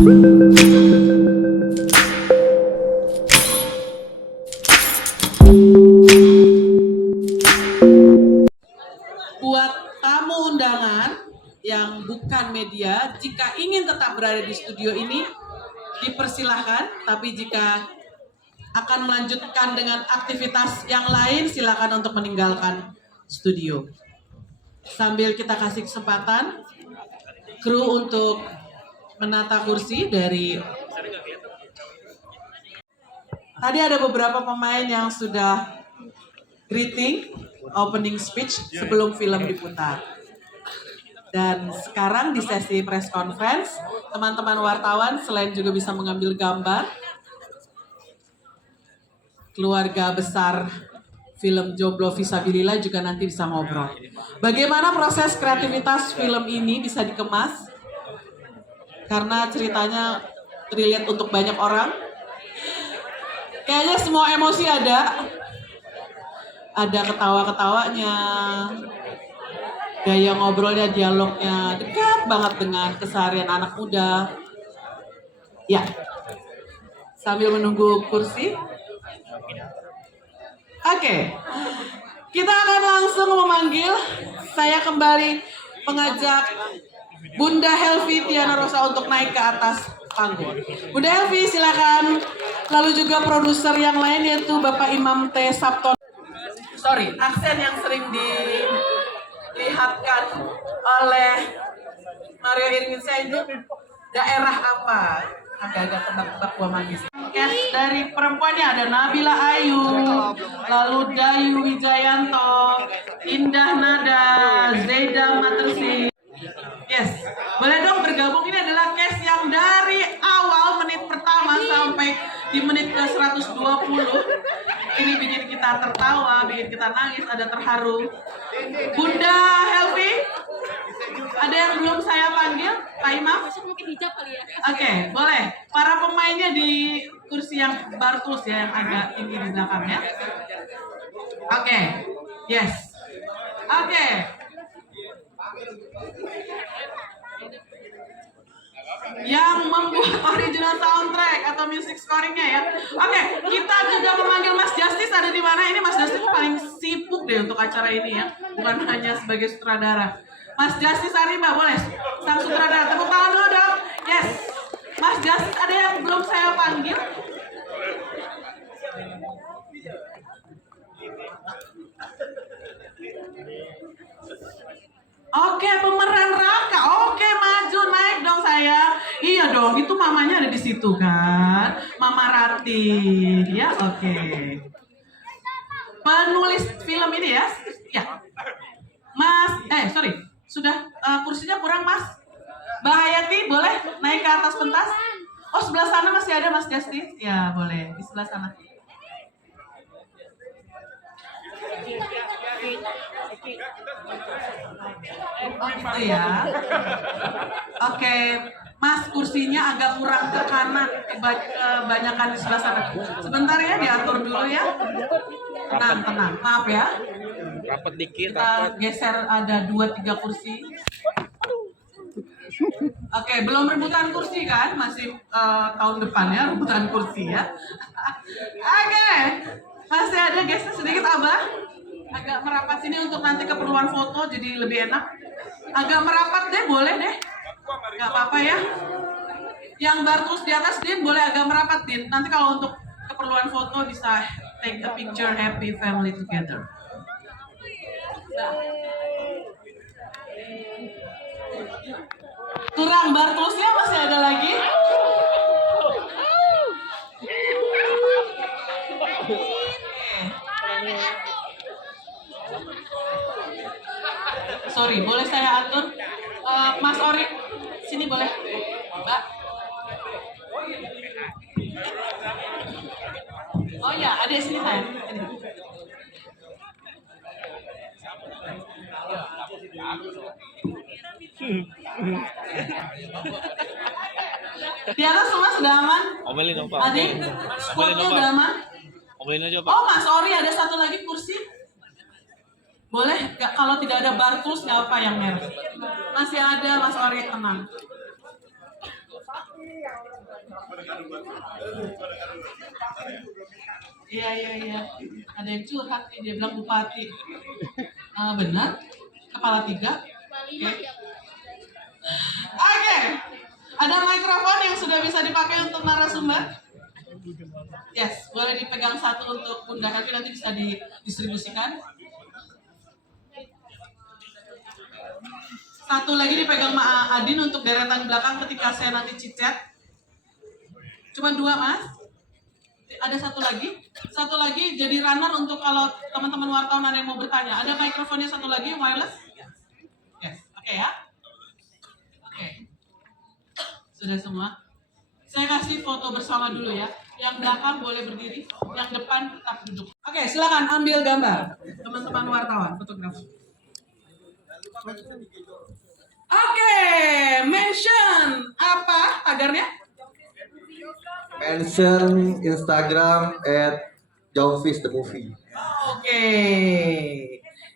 Buat tamu undangan yang bukan media, jika ingin tetap berada di studio ini, dipersilahkan. Tapi jika akan melanjutkan dengan aktivitas yang lain, silakan untuk meninggalkan studio. Sambil kita kasih kesempatan kru untuk menata kursi dari... Tadi ada beberapa pemain yang sudah greeting, opening speech sebelum film diputar. Dan sekarang di sesi press conference, teman-teman wartawan selain juga bisa mengambil gambar, keluarga besar film Jomblo Visabilillah juga nanti bisa ngobrol. Bagaimana proses kreativitas film ini bisa dikemas? Karena ceritanya relate untuk banyak orang. Kayaknya semua emosi ada. Ada ketawa-ketawanya, gaya ngobrolnya, dialognya dekat banget dengan keseharian anak muda. Ya, sambil menunggu kursi. Oke, kita akan langsung memanggil. Saya kembali mengajak Bunda Helvi Tiana Rosa untuk naik ke atas panggung. Bunda Helvi silakan. Lalu juga produser yang lain yaitu Bapak Imam T. Sabtono. Sorry, aksen yang sering dilihatkan oleh Mario Irwinsyah itu daerah apa? Agak-agak tebak-tebak gua magis. Yes, dari perempuannya ada Nabila Ayu, lalu Dayu Wijayanto, Indah Nada, Zeda Matersi. Yes, boleh dong bergabung. Ini adalah cast yang dari awal menit pertama sampai di menit ke 120. Ini bikin kita tertawa, bikin kita nangis, ada terharu. Bunda Helvi, ada yang belum saya panggil? Pak Imam? Oke, boleh. Para pemainnya di kursi yang Bartus ya, yang agak tinggi di belakangnya. Oke, yes. Oke. Yang membuat original soundtrack atau music scoringnya ya. Oke, kita juga memanggil Mas Justice. Ada di mana? Ini Mas Justice paling sibuk deh untuk acara ini ya, bukan hanya sebagai sutradara. Mas Justice Arimba, boleh? Sang sutradara, tepuk tangan dulu dong. Yes. Mas Justice, ada yang belum saya panggil? Oke, pemeran Raka. Oke, maju naik dong saya. Iya dong, itu mamanya ada di situ kan, Mama Rati. Ya, oke. Penulis film ini ya, ya. Mas, sorry, sudah kursinya kurang Mas. Mbak Hayati, boleh naik ke atas pentas? Oh, sebelah sana masih ada Mas Justice. Ya, boleh di sebelah sana. Oh gitu ya. Oke, Mas kursinya agak kurang ke kanan, kebanyakan di sebelah sana. Sebentar ya, diatur dulu ya. Tenang, tenang. Maaf ya. Rapat dikit. Kita geser ada 2-3 kursi. Oke, belum rebutan kursi kan? Masih tahun depan ya rebutan kursi ya. Oke, masih ada geser sedikit Abah. Agak merapat sini untuk nanti keperluan foto jadi lebih enak. Agak merapat deh, boleh deh. Gak apa-apa ya. Yang Bartus di atas Din boleh agak merapat Din. Nanti kalau untuk keperluan foto bisa take a picture happy family together. Nah. Kurang Bartusnya masih ada lagi. Sorry, boleh saya atur? Mas Ori, sini boleh, Mbak. Oh ya, ada di sini saya. Ini. Di atas semua sudah aman? Omelin dong Pak. Adik, squadnya udah aman? Omelin aja Pak. Oh Mas Ori, ada satu lagi kursi? Boleh, gak, kalau tidak ada Bartus nggak apa yang merah. Masih ada Mas Ori, tenang. Iya. Ada yang curhat nih, dia bilang bupati. Benar? Kepala 3? Oke. Ada mikrofon yang sudah bisa dipakai untuk narasumber? Yes, boleh dipegang satu untuk Bunda Helvi, nanti bisa didistribusikan. Satu lagi dipegang Ma Adin untuk deretan belakang ketika saya nanti chit-chat. Cuma 2, Mas. Ada satu lagi jadi runner untuk kalau teman-teman wartawan ada yang mau bertanya. Ada mikrofonnya satu lagi wireless? Yes, oke ya. Oke. Sudah semua. Saya kasih foto bersama dulu ya. Yang belakang boleh berdiri, yang depan tetap duduk. Oke, silakan ambil gambar, teman-teman wartawan, fotografer. Oke, mention apa tagarnya? Mention Instagram @jomfish the movie. Oke,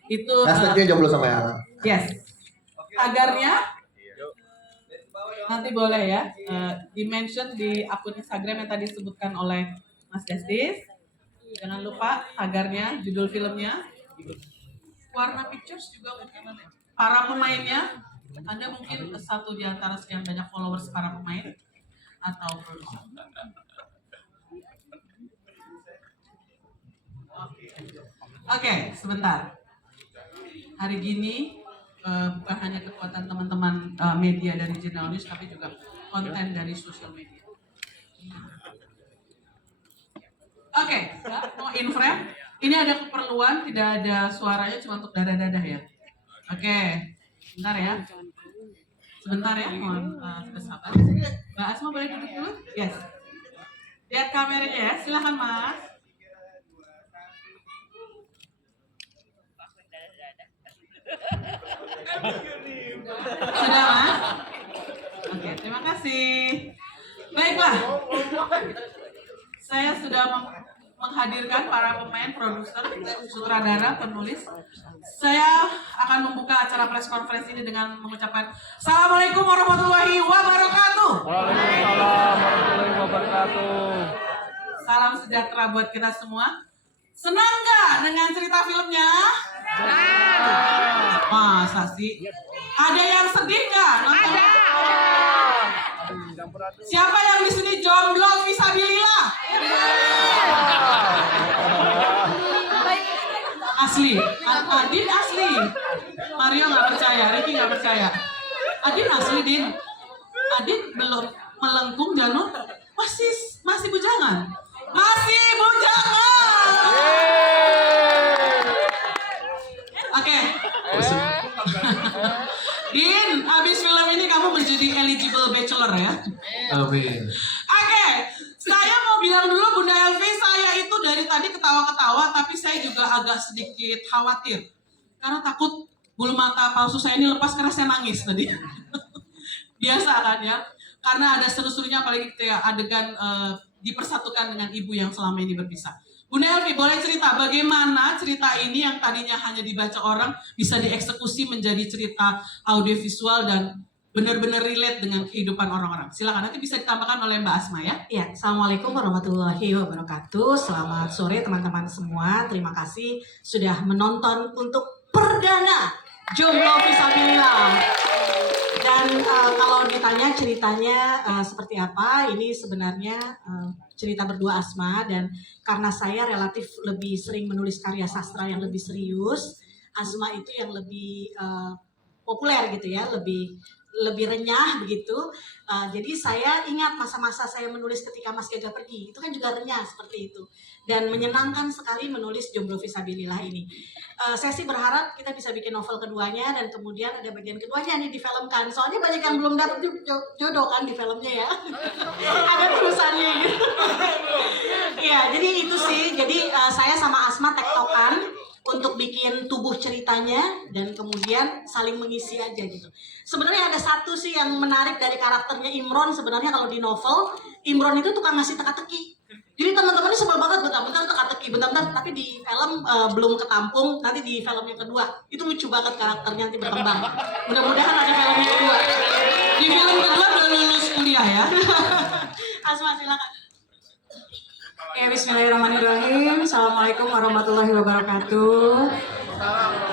itu Hashtagnya jomblo sama ya. yes. Tagarnya nanti boleh ya di-mention di akun Instagram yang tadi disebutkan oleh Mas Justice. Jangan lupa tagarnya, judul filmnya, warna pictures juga mungkin ada. Para pemainnya, Anda mungkin satu di antara sekian banyak followers para pemain atau produser. Oke, sebentar. Hari gini bukan hanya kekuatan teman-teman media dari Jurnal News, tapi juga konten dari sosial media. Oke, mau in frame. Ini ada keperluan, tidak ada suaranya, cuma untuk dadah-dadah ya. Oke, sebentar ya. Mohon bersabar. Mbak Asma boleh duduk dulu? Yes. Lihat kameranya ya, silakan Mas. Sudah Mas? Oke, terima kasih. Baiklah, saya sudah menghadirkan para pemain, produser, sutradara, penulis. Saya akan membuka acara press conference ini dengan mengucapkan Assalamualaikum warahmatullahi wabarakatuh. Waalaikumsalam warahmatullahi wabarakatuh. Salam sejahtera buat kita semua. Senang nggak dengan cerita filmnya? Masa sih? Ada yang sedih nggak? Ada. Siapa yang di sini jomblo fisabilillah? Asli. Adin asli. Mario nggak percaya, Ricky nggak percaya. Adin asli, Din. Adin belum melengkung, Janur masih bujangan. Masih bujangan. Oke. Din, abis film ini kamu menjadi eligible bachelor ya? Amin. Oke, saya mau bilang dulu Bunda Helvi, saya itu dari tadi ketawa-ketawa, tapi saya juga agak sedikit khawatir. Karena takut bulu mata palsu saya ini lepas karena saya nangis tadi. Biasa kan ya? Karena ada seru-serunya apalagi ketika adegan dipersatukan dengan ibu yang selama ini berpisah. Bunda Helvi, boleh cerita bagaimana cerita ini yang tadinya hanya dibaca orang bisa dieksekusi menjadi cerita audiovisual dan benar-benar relate dengan kehidupan orang-orang. Silakan, nanti bisa ditambahkan oleh Mbak Asma ya. Ya, Assalamualaikum warahmatullahi wabarakatuh. Selamat sore teman-teman semua. Terima kasih sudah menonton untuk perdana Jomblo Fisabilillah. Dan kalau ditanya ceritanya seperti apa, ini sebenarnya cerita berdua Asma, dan karena saya relatif lebih sering menulis karya sastra yang lebih serius, Asma itu yang lebih populer gitu ya, lebih renyah begitu. Jadi saya ingat masa-masa saya menulis ketika Mas Gagah pergi, itu kan juga renyah seperti itu. Dan menyenangkan sekali menulis Jomblo Fisabilillah ini. Saya sih berharap kita bisa bikin novel keduanya, dan kemudian ada bagian keduanya nih difilmkan. Soalnya banyak yang belum dapat jodoh kan di filmnya ya. Ada terusannya gitu. Iya, jadi itu sih. Jadi saya sama Asma tektokan untuk bikin tubuh ceritanya dan kemudian saling mengisi aja gitu. Sebenarnya ada satu sih yang menarik dari karakternya Imron. Sebenarnya kalau di novel, Imron itu tukang ngasih teka-teki. Jadi teman-teman ini sebel banget bentar-bentar teka-teki, bentar-bentar, tapi di film belum ketampung, nanti di film yang kedua itu lucu banget karakternya nanti berkembang. Mudah-mudahan ada film yang kedua. Di film kedua udah lulus kuliah ya. Asma silakan. Ya, bismillahirrahmanirrahim. Assalamualaikum warahmatullahi wabarakatuh.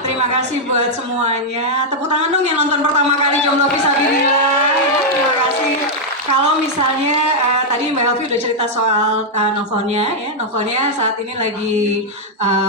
Terima kasih buat semuanya. Tepuk tangan dong yang nonton pertama kali Jomblo Fisabilillah. Ya, terima kasih. Kalau misalnya tadi Mbak Helvi udah cerita soal novelnya ya, novelnya saat ini lagi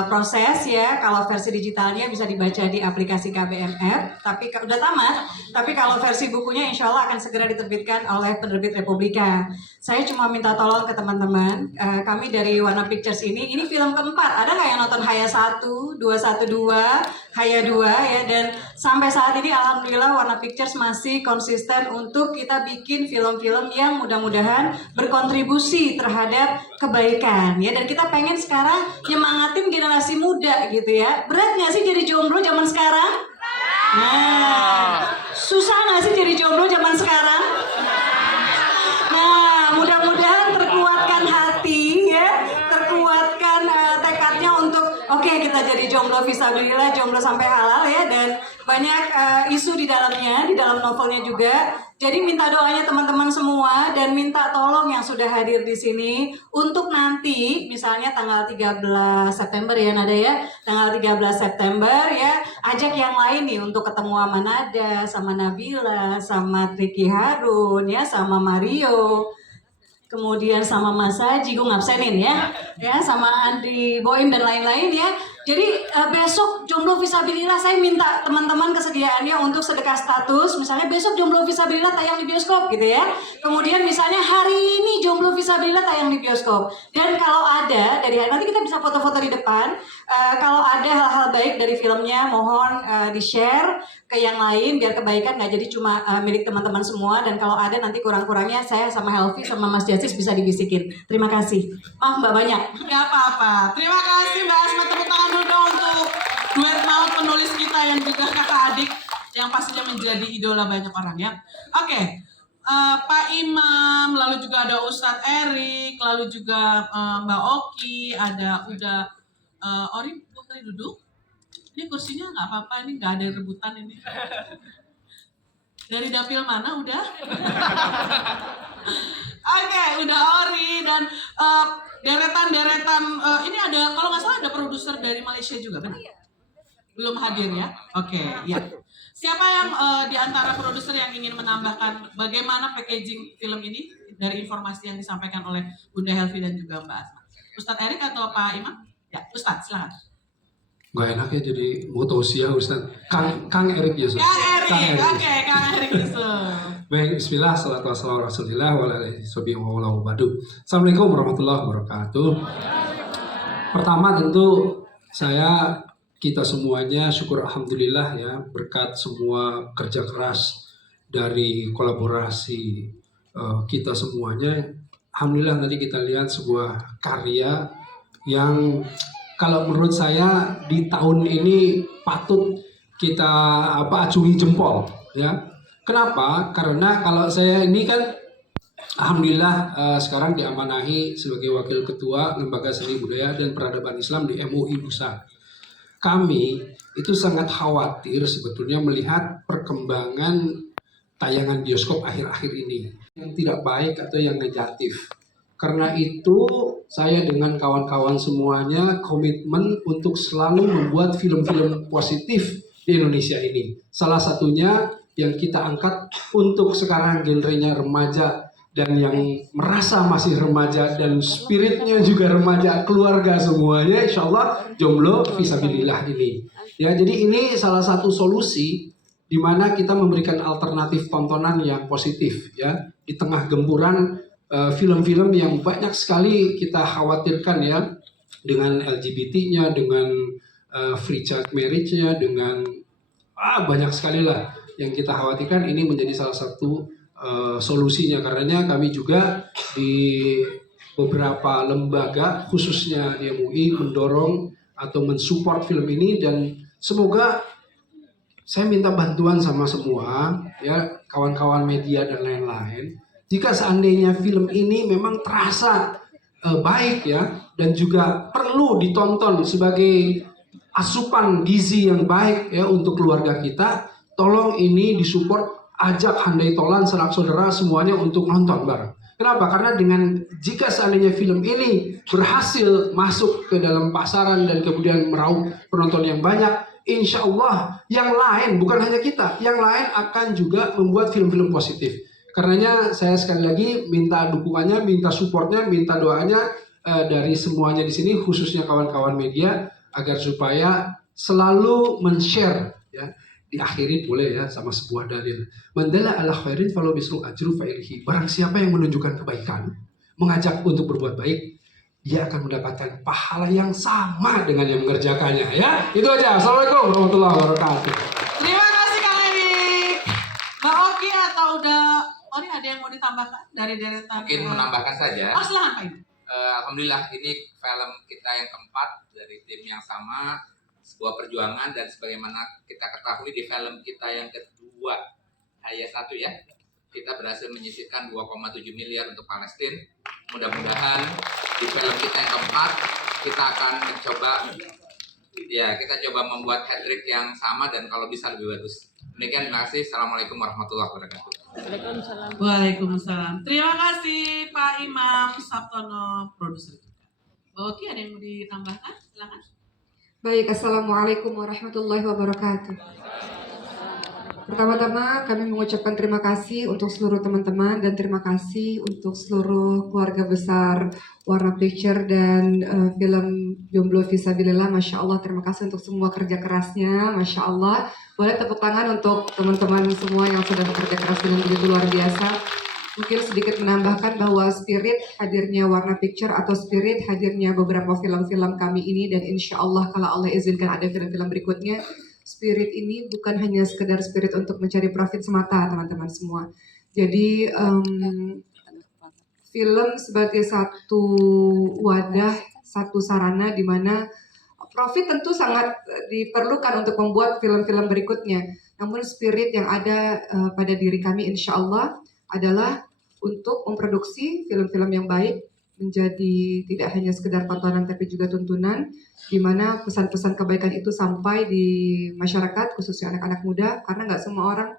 proses ya. Kalau versi digitalnya bisa dibaca di aplikasi KBMF, tapi udah tamat. Tapi kalau versi bukunya insya Allah akan segera diterbitkan oleh penerbit Republika. Saya cuma minta tolong ke teman-teman, kami dari Warna Pictures ini film keempat. Ada nggak yang nonton Haya 1, 212, Haya 2 ya? Dan sampai saat ini alhamdulillah Warna Pictures masih konsisten untuk kita bikin film-film yang mudah-mudahan berkontribusi terhadap kebaikan ya. Dan kita pengen sekarang nyemangatin generasi muda gitu ya. Berat nggak sih jadi jomblo zaman sekarang? Nah, susah nggak sih jadi jomblo zaman sekarang? Nah, mudah-mudahan terkuatkan hati ya, terkuatkan tekadnya untuk oke, kita jadi jomblo fisabilillah, jomblo sampai halal ya. Dan banyak isu di dalamnya, di dalam novelnya juga. Jadi minta doanya teman-teman semua dan minta tolong yang sudah hadir di sini untuk nanti misalnya tanggal 13 September ya Nada ya, tanggal 13 September ya, ajak yang lain nih untuk ketemu sama Nada, sama Nabila, sama Triki Harun ya, sama Mario. Kemudian sama Mas Haji, gue ngabsenin ya, sama Andi Boim dan lain-lain ya. Jadi besok Jomblo Fisabilillah saya minta teman-teman kesediaannya untuk sedekah status. Misalnya besok Jomblo Fisabilillah tayang di bioskop gitu ya. Kemudian misalnya hari ini Jomblo Fisabilillah tayang di bioskop. Dan kalau ada dari nanti kita bisa foto-foto di depan. Kalau ada hal-hal baik dari filmnya mohon di-share ke yang lain biar kebaikan nggak jadi cuma milik teman-teman semua. Dan kalau ada nanti kurang-kurangnya saya sama Helvi sama Mas Jasis bisa dibisikin. Terima kasih. Maaf Mbak banyak. Gak apa-apa. Terima kasih Mbak Asma, tepuk tangan dulu dong untuk duet maut penulis kita yang juga kakak adik yang pastinya menjadi idola banyak orang ya. Oke. Pak Imam, lalu juga ada Ustadz Erik, lalu juga Mbak Oki, ada udah Ori, boleh duduk? Ini kursinya nggak apa-apa, ini nggak ada rebutan ini. Dari dapil mana udah? Oke, udah Ori dan deretan ini ada kalau nggak salah ada produser dari Malaysia juga kan? Belum hadir ya? Oke, ya. Siapa yang di antara produser yang ingin menambahkan bagaimana packaging film ini dari informasi yang disampaikan oleh Bunda Helvi dan juga Mbak Asma? Ustadz Erik atau Pak Imam? Ya, Ustadz, silakan. Gak enak ya jadi mutausia Ustadz. Kang Erik Yusuf. Kang Erik, oke, Kang Erik Yusuf. Baik, bismillah, salatu wassalamu rasulillah wa ala alihi wa ba'du. Assalamualaikum warahmatullahi wabarakatuh. Pertama tentu kita semuanya syukur alhamdulillah ya berkat semua kerja keras dari kolaborasi kita semuanya. Alhamdulillah tadi kita lihat sebuah karya yang kalau menurut saya di tahun ini patut kita acungi jempol ya. Kenapa? Karena kalau saya ini kan alhamdulillah sekarang diamanahi sebagai wakil ketua Lembaga Seni Budaya dan Peradaban Islam di MUI Busan. Kami itu sangat khawatir sebetulnya melihat perkembangan tayangan bioskop akhir-akhir ini yang tidak baik atau yang negatif. Karena itu saya dengan kawan-kawan semuanya komitmen untuk selalu membuat film-film positif di Indonesia ini. Salah satunya yang kita angkat untuk sekarang genrenya remaja dan yang merasa masih remaja dan spiritnya juga remaja, keluarga semuanya, insya Allah Jomblo Fisabilillah ini. Ya, jadi ini salah satu solusi di mana kita memberikan alternatif tontonan yang positif ya di tengah gempuran film-film yang banyak sekali kita khawatirkan ya dengan LGBT-nya, dengan free child marriage-nya, dengan banyak sekali lah yang kita khawatirkan. Ini menjadi salah satu solusinya. Karenanya kami juga di beberapa lembaga khususnya di MUI mendorong atau mensupport film ini dan semoga saya minta bantuan sama semua ya kawan-kawan media dan lain-lain. Jika seandainya film ini memang terasa baik ya, dan juga perlu ditonton sebagai asupan gizi yang baik ya untuk keluarga kita. Tolong ini disupport, ajak handai tolan sanak saudara semuanya untuk nonton bareng. Kenapa? Karena jika seandainya film ini berhasil masuk ke dalam pasaran dan kemudian meraup penonton yang banyak, insya Allah yang lain, bukan hanya kita, yang lain akan juga membuat film-film positif. Karenanya saya sekali lagi minta dukungannya, minta supportnya, minta doanya dari semuanya di sini, khususnya kawan-kawan media, agar supaya selalu men-share ya. Diakhiri boleh ya sama sebuah dalil. Mandala ala khairin falau mislu ajru fa'ilihi. Barang siapa yang menunjukkan kebaikan, mengajak untuk berbuat baik, dia akan mendapatkan pahala yang sama dengan yang mengerjakannya ya. Itu aja. Assalamualaikum warahmatullahi wabarakatuh. Terima kasih Kang Erik. Mbak Oki atau udah ini ada yang mau ditambahkan dari deretan? Mungkin menambahkan saja. Oh, silakan Pak Ibu. Alhamdulillah ini film kita yang keempat dari tim yang sama, sebuah perjuangan, dan sebagaimana kita ketahui di film kita yang kedua, Hayya 1 ya, kita berhasil menyisihkan 2,7 miliar untuk Palestina. Mudah-mudahan di film kita yang keempat kita akan mencoba kita coba membuat hat-trick yang sama dan kalau bisa lebih bagus. Demikian, terima kasih. Assalamualaikum warahmatullahi wabarakatuh. Waalaikumsalam. Terima kasih Pak Imam Sabtono, produser. Mbak Oki ada yang mau ditambahkan? Silakan. Baik, Assalamualaikum warahmatullahi wabarakatuh. Pertama-tama kami mengucapkan terima kasih untuk seluruh teman-teman dan terima kasih untuk seluruh keluarga besar Warna Picture dan film Jomblo Fisabilillah. Masya Allah, terima kasih untuk semua kerja kerasnya. Masya Allah. Boleh tepuk tangan untuk teman-teman semua yang sudah bekerja keras dengan begitu luar biasa. Mungkin sedikit menambahkan bahwa spirit hadirnya Warna Picture atau spirit hadirnya beberapa film-film kami ini, dan insya Allah kalau Allah izinkan ada film-film berikutnya, spirit ini bukan hanya sekedar spirit untuk mencari profit semata teman-teman semua. Jadi film sebagai satu wadah, satu sarana di mana profit tentu sangat diperlukan untuk membuat film-film berikutnya. Namun spirit yang ada pada diri kami insya Allah adalah untuk memproduksi film-film yang baik menjadi tidak hanya sekedar tontonan tapi juga tuntunan, di mana pesan-pesan kebaikan itu sampai di masyarakat khususnya anak-anak muda, karena nggak semua orang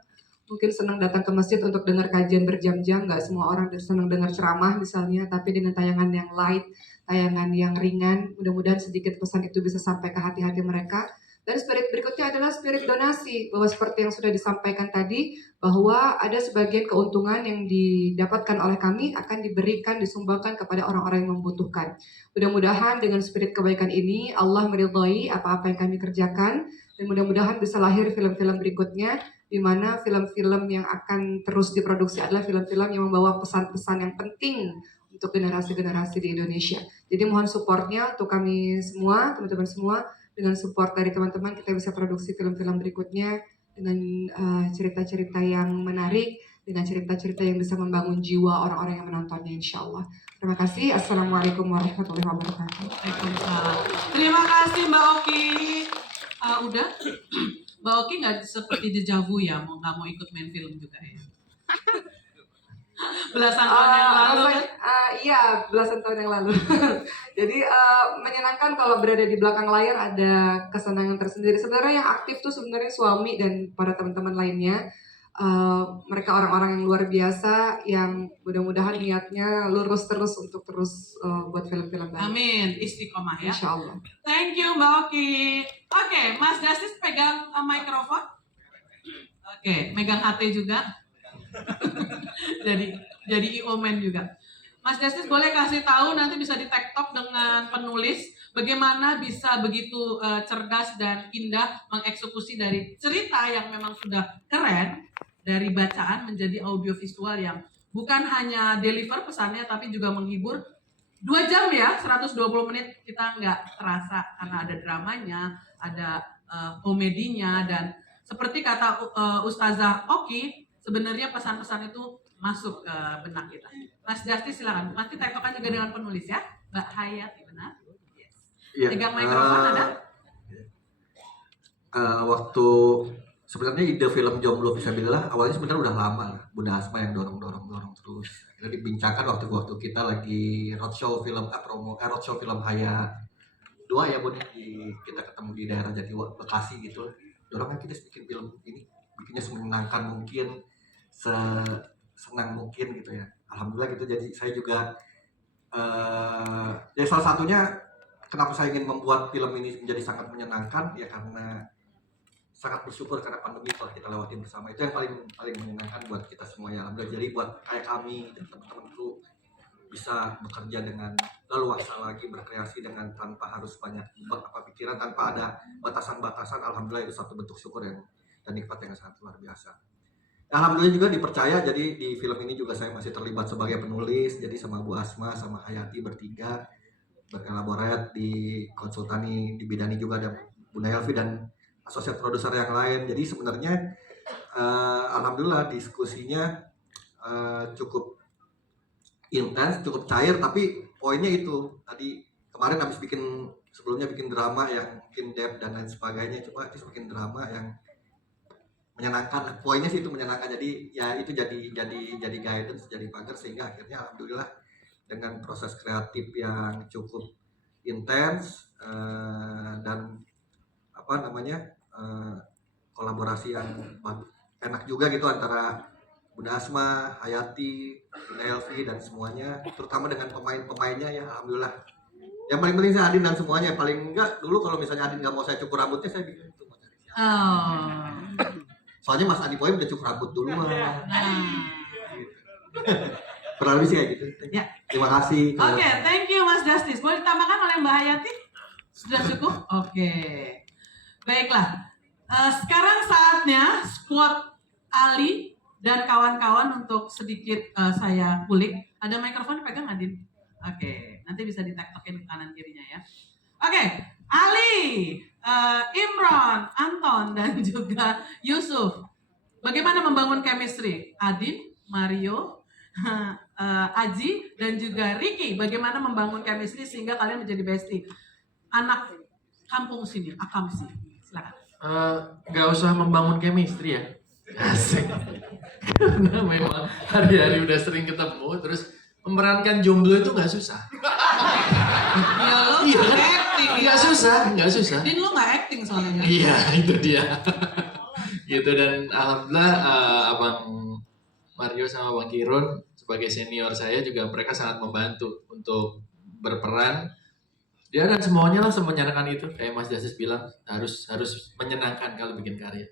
mungkin senang datang ke masjid untuk dengar kajian berjam-jam, nggak semua orang senang dengar ceramah misalnya, tapi dengan tayangan yang light, tayangan yang ringan, mudah-mudahan sedikit pesan itu bisa sampai ke hati-hati mereka. Dan spirit berikutnya adalah spirit donasi, bahwa seperti yang sudah disampaikan tadi, bahwa ada sebagian keuntungan yang didapatkan oleh kami akan diberikan, disumbangkan kepada orang-orang yang membutuhkan. Mudah-mudahan dengan spirit kebaikan ini, Allah meridhai apa-apa yang kami kerjakan, dan mudah-mudahan bisa lahir film-film berikutnya, di mana film-film yang akan terus diproduksi adalah film-film yang membawa pesan-pesan yang penting untuk generasi-generasi di Indonesia. Jadi mohon supportnya untuk kami semua, teman-teman semua. Dengan support dari teman-teman kita bisa produksi film-film berikutnya dengan cerita-cerita yang menarik, dengan cerita-cerita yang bisa membangun jiwa orang-orang yang menontonnya insya Allah. Terima kasih. Assalamualaikum warahmatullahi wabarakatuh. Waalaikumsalam. Terima kasih Mbak Oki. Udah, Mbak Oki nggak seperti dejavu ya, nggak mau ikut main film juga ya? Belasan tahun yang lalu kan? Iya, belasan tahun yang lalu. Jadi menyenangkan kalau berada di belakang layar, ada kesenangan tersendiri. Sebenarnya yang aktif tuh sebenarnya suami dan para teman-teman lainnya. Mereka orang-orang yang luar biasa yang mudah-mudahan niatnya lurus terus untuk terus buat film-film baru. Amin, istiqomah ya. Insya Allah. Thank you Mbak Oki. Oke, Mas Dasis pegang mikrofon. Oke, megang HT juga. jadi IO man juga. Mas Dasis boleh kasih tahu, nanti bisa di TikTok dengan penulis bagaimana bisa begitu cerdas dan indah mengeksekusi dari cerita yang memang sudah keren, dari bacaan menjadi audiovisual yang bukan hanya deliver pesannya tapi juga menghibur. 2 jam ya, 120 menit kita nggak terasa karena ada dramanya, ada komedinya, dan seperti kata Ustazah Oki, sebenarnya pesan-pesan itu masuk ke benak kita. Mas Dasti silakan. Nanti tektokan juga dengan penulis ya, Mbak Hayati, benar? Yes. Iya. Pegang mikrofon ada? Waktu sebenarnya ide film Jomblo Fisabilillah awalnya sebenarnya udah lama lah. Bunda Asma yang dorong terus. Akhirnya dibincangkan waktu kita lagi roadshow film roadshow film Haya 2 ya Bun, kita ketemu di daerah Bekasi gitu. Dorongnya kita bikin film ini, bikinnya semenyenangkan mungkin, senang mungkin gitu ya. Alhamdulillah gitu. Jadi saya juga ya salah satunya kenapa saya ingin membuat film ini menjadi sangat menyenangkan ya karena sangat bersyukur karena pandemi telah kita lewatin bersama. Itu yang paling menyenangkan buat kita semuanya. Alhamdulillah. Jadi buat kayak kami dan teman-teman kru bisa bekerja dengan leluasa lagi, berkreasi dengan tanpa harus banyak pikiran, tanpa ada batasan-batasan. Alhamdulillah itu satu bentuk syukur dan nikmat yang sangat luar biasa. Alhamdulillah juga dipercaya, jadi di film ini juga saya masih terlibat sebagai penulis, jadi sama Bu Asma sama Hayati bertiga berkolaborat di konsultani, dibidani juga ada Bunda Elvi dan asosiat produser yang lain. Jadi sebenarnya alhamdulillah diskusinya cukup intens, cukup cair, tapi poinnya itu tadi kemarin habis sebelumnya bikin drama yang mungkin depth dan lain sebagainya, coba itu bikin drama yang menyenangkan. Poinnya sih itu menyenangkan, jadi ya itu jadi guidance, jadi pagar, sehingga akhirnya alhamdulillah dengan proses kreatif yang cukup intens dan kolaborasi yang enak juga gitu antara Bunda Asma, Hayati, Bunda Elvi dan semuanya, terutama dengan pemain-pemainnya ya alhamdulillah. Yang paling penting saya Adin dan semuanya. Paling enggak dulu kalau misalnya Adin nggak mau saya cukur rambutnya, saya bikin itu mau cari siapa. Soalnya Mas Adi Poem udah cukur rambut duluan. Kurang lebih sih kayak gitu. Ya. Terima kasih. Oke, thank you Mas Justice. Boleh ditambahkan oleh Mbak Hayati? Sudah cukup? Oke. Baiklah. Sekarang saatnya squad Ali dan kawan-kawan untuk sedikit saya kulik. Ada mikrofon pegang Adin? Oke, nanti bisa ditektokin ke kanan kirinya ya. Oke, Ali, Imron, Anton, dan juga Yusuf. Bagaimana membangun chemistry? Adin, Mario, Aji, dan juga Ricky. Bagaimana membangun chemistry sehingga kalian menjadi bestie? Anak kampung sini, Akam sini. Silakan. Gak usah membangun chemistry ya. Asik. Karena memang hari-hari udah sering ketemu, terus memerankan jomblo itu nggak susah. Ya lo Iya, nggak acting ya. Nggak susah. Din lo nggak acting soalnya. Iya, itu dia. Gitu, dan alhamdulillah Abang Mario sama Bang Kirun sebagai senior saya juga mereka sangat membantu untuk berperan. Ya, dan semuanya langsung menyenangkan itu. Kayak Mas Justice bilang, harus menyenangkan kalau bikin karya.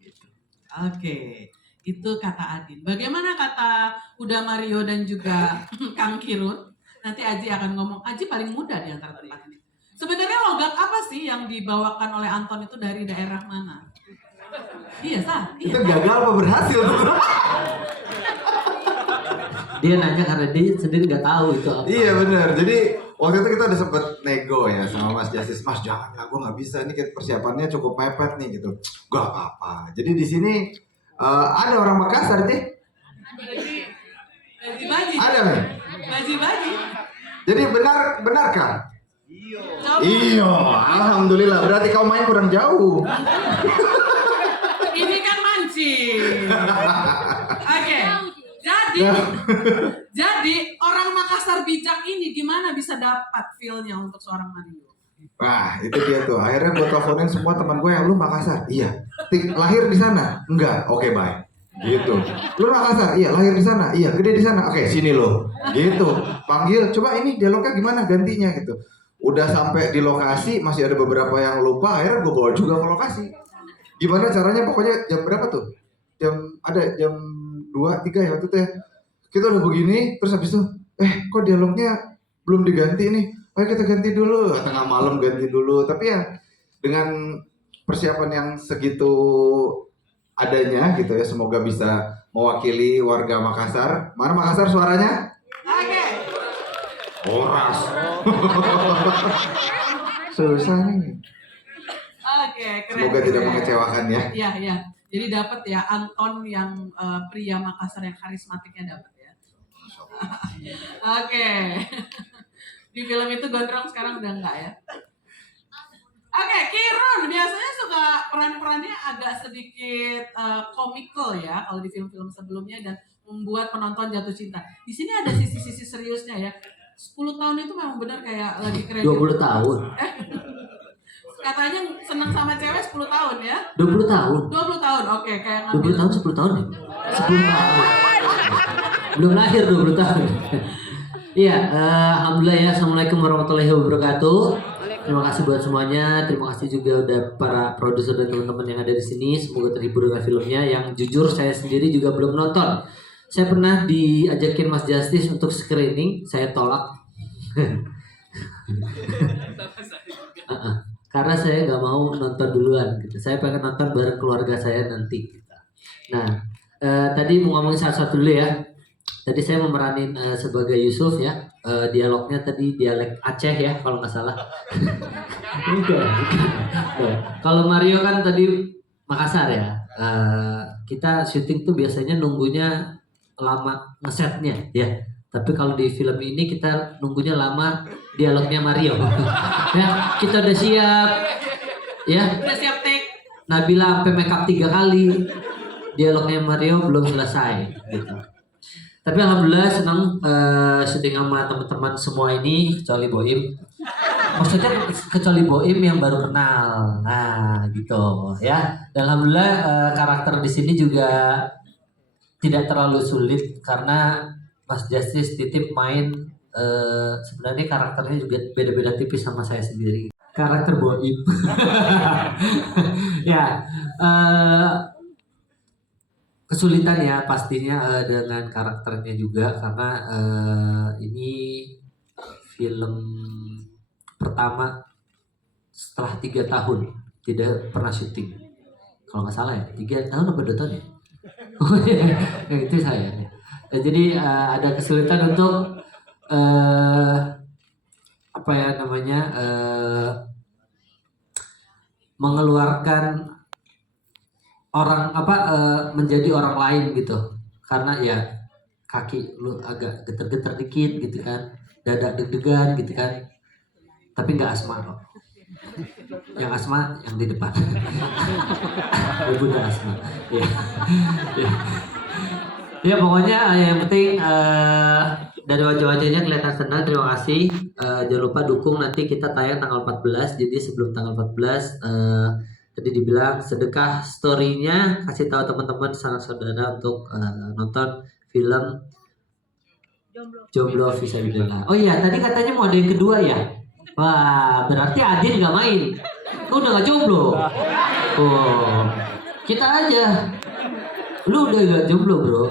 Gitu. Oke, itu kata Adin. Bagaimana kata Uda Mario dan juga Kang Kirun? Nanti Aji akan ngomong. Aji paling muda di antara tempat ini. Sebenarnya logat apa sih yang dibawakan oleh Anton itu dari daerah mana? Iya, Sa. Iya, Itu gagal apa berhasil? Dia nanya karena dia sendiri nggak tahu itu apa. Iya benar. Jadi waktu itu kita udah sempet nego ya sama Mas Justice. Mas jangan lah, gue nggak bisa. Ini persiapannya cukup mepet nih gitu. Gak apa-apa. Jadi di sini ada orang Makassar deh. Baji-baji. Ada nih. Baji-baji. Jadi benarkah? Coba. Iya. Alhamdulillah. Berarti kau main kurang jauh. Ini kan mancing. Oke. Jadi orang Makassar bijak ini gimana bisa dapat feel-nya untuk seorang Mario? Wah itu dia tuh. Akhirnya gue teleponin semua teman gue yang lu Makassar. Iya. Lahir di sana? Enggak. Oke bye. Gitu. Lu Makassar? Iya. Lahir di sana? Iya. Gede di sana? Oke sini lo. Gitu. Panggil. Coba ini dialognya gimana gantinya gitu. Udah sampai di lokasi masih ada beberapa yang lupa. Akhirnya gue bawa juga ke lokasi. Gimana caranya? Pokoknya jam berapa tuh? Jam 2, 3 ya waktu itu ya. Kita udah begini, terus habis itu, kok dialognya belum diganti nih? Ayo kita ganti dulu, tengah malam ganti dulu. Tapi ya dengan persiapan yang segitu adanya gitu ya, semoga bisa mewakili warga Makassar. Mana Makassar suaranya? Oke. Oras. Susah nih. Oke, keren. Semoga tidak keren. mengecewakan ya. Iya, iya. Jadi dapat ya Anton yang pria Makassar yang karismatiknya dapat ya. Oke. Di film itu gondrong sekarang udah enggak ya. Oke, Kirun biasanya suka agak peran-perannya agak sedikit komikal ya kalau di film-film sebelumnya dan membuat penonton jatuh cinta. Di sini ada sisi-sisi seriusnya ya. 10 tahun itu memang benar kayak lagi kredit. 20 tahun. Katanya senang sama cewek 10 tahun ya. 20 tahun. 20 tahun. Oke, kayak 20 tahun 10 tahun ya? 10 tahun. Belum lahir 20 tahun. Iya, alhamdulillah ya. Assalamualaikum warahmatullahi wabarakatuh. Terima kasih buat semuanya. Terima kasih juga udah para produser dan teman-teman yang ada di sini. Semoga terhibur dengan filmnya. Yang jujur saya sendiri juga belum nonton. Saya pernah diajakin Mas Justice untuk screening, saya tolak. Karena saya nggak mau nonton duluan. Gitu. Saya pengen nonton bareng keluarga saya nanti. Gitu. Nah, tadi mau ngomongin satu-satu dulu ya. Tadi saya memeranin sebagai Yusuf ya. Dialognya tadi dialek Aceh ya kalau nggak salah. Kalau Mario kan tadi Makassar ya. Kita syuting tuh biasanya nunggunya lama ngesetnya ya. Tapi kalau di film ini kita nunggunya lama dialognya Mario. Ya, kita udah siap. Ya. Udah siap take. Nabila sampai make up 3 kali. Dialognya Mario belum selesai gitu. Tapi alhamdulillah senang syuting sama teman-teman semua ini kecuali Boim. Maksudnya kecuali Boim yang baru kenal. Nah, gitu ya. Dan alhamdulillah karakter di sini juga tidak terlalu sulit karena Mas Justice titip main sebenarnya karakternya juga beda-beda tipis sama saya sendiri. Karakter Boim. Ya, kesulitan ya pastinya dengan karakternya juga karena ini film pertama setelah 3 tahun tidak pernah syuting. Kalau nggak salah ya, 3 tahun atau 2 tahun ya? Oh iya, itu saya. Jadi ada kesulitan untuk apa ya namanya mengeluarkan orang menjadi orang lain gitu, karena ya kaki lu agak geter-geter dikit gitu kan, dada deg-degan gitu kan, tapi nggak asma kok. Yang asma yang di depan. Ibu nggak asma. Ya. Ya pokoknya yang penting dari wajah-wajahnya kelihatan senang. Terima kasih. Jangan lupa dukung, nanti kita tayang tanggal 14. Jadi sebelum tanggal 14 tadi dibilang sedekah story-nya, kasih tahu teman-teman sanak saudara untuk nonton film Jomblo Fisabilillah. Oh iya, tadi katanya mau ada yang kedua ya? Wah, berarti Adin nggak main. Udah nggak jomblo. Oh, kita aja. Lu udah nggak jomblo bro.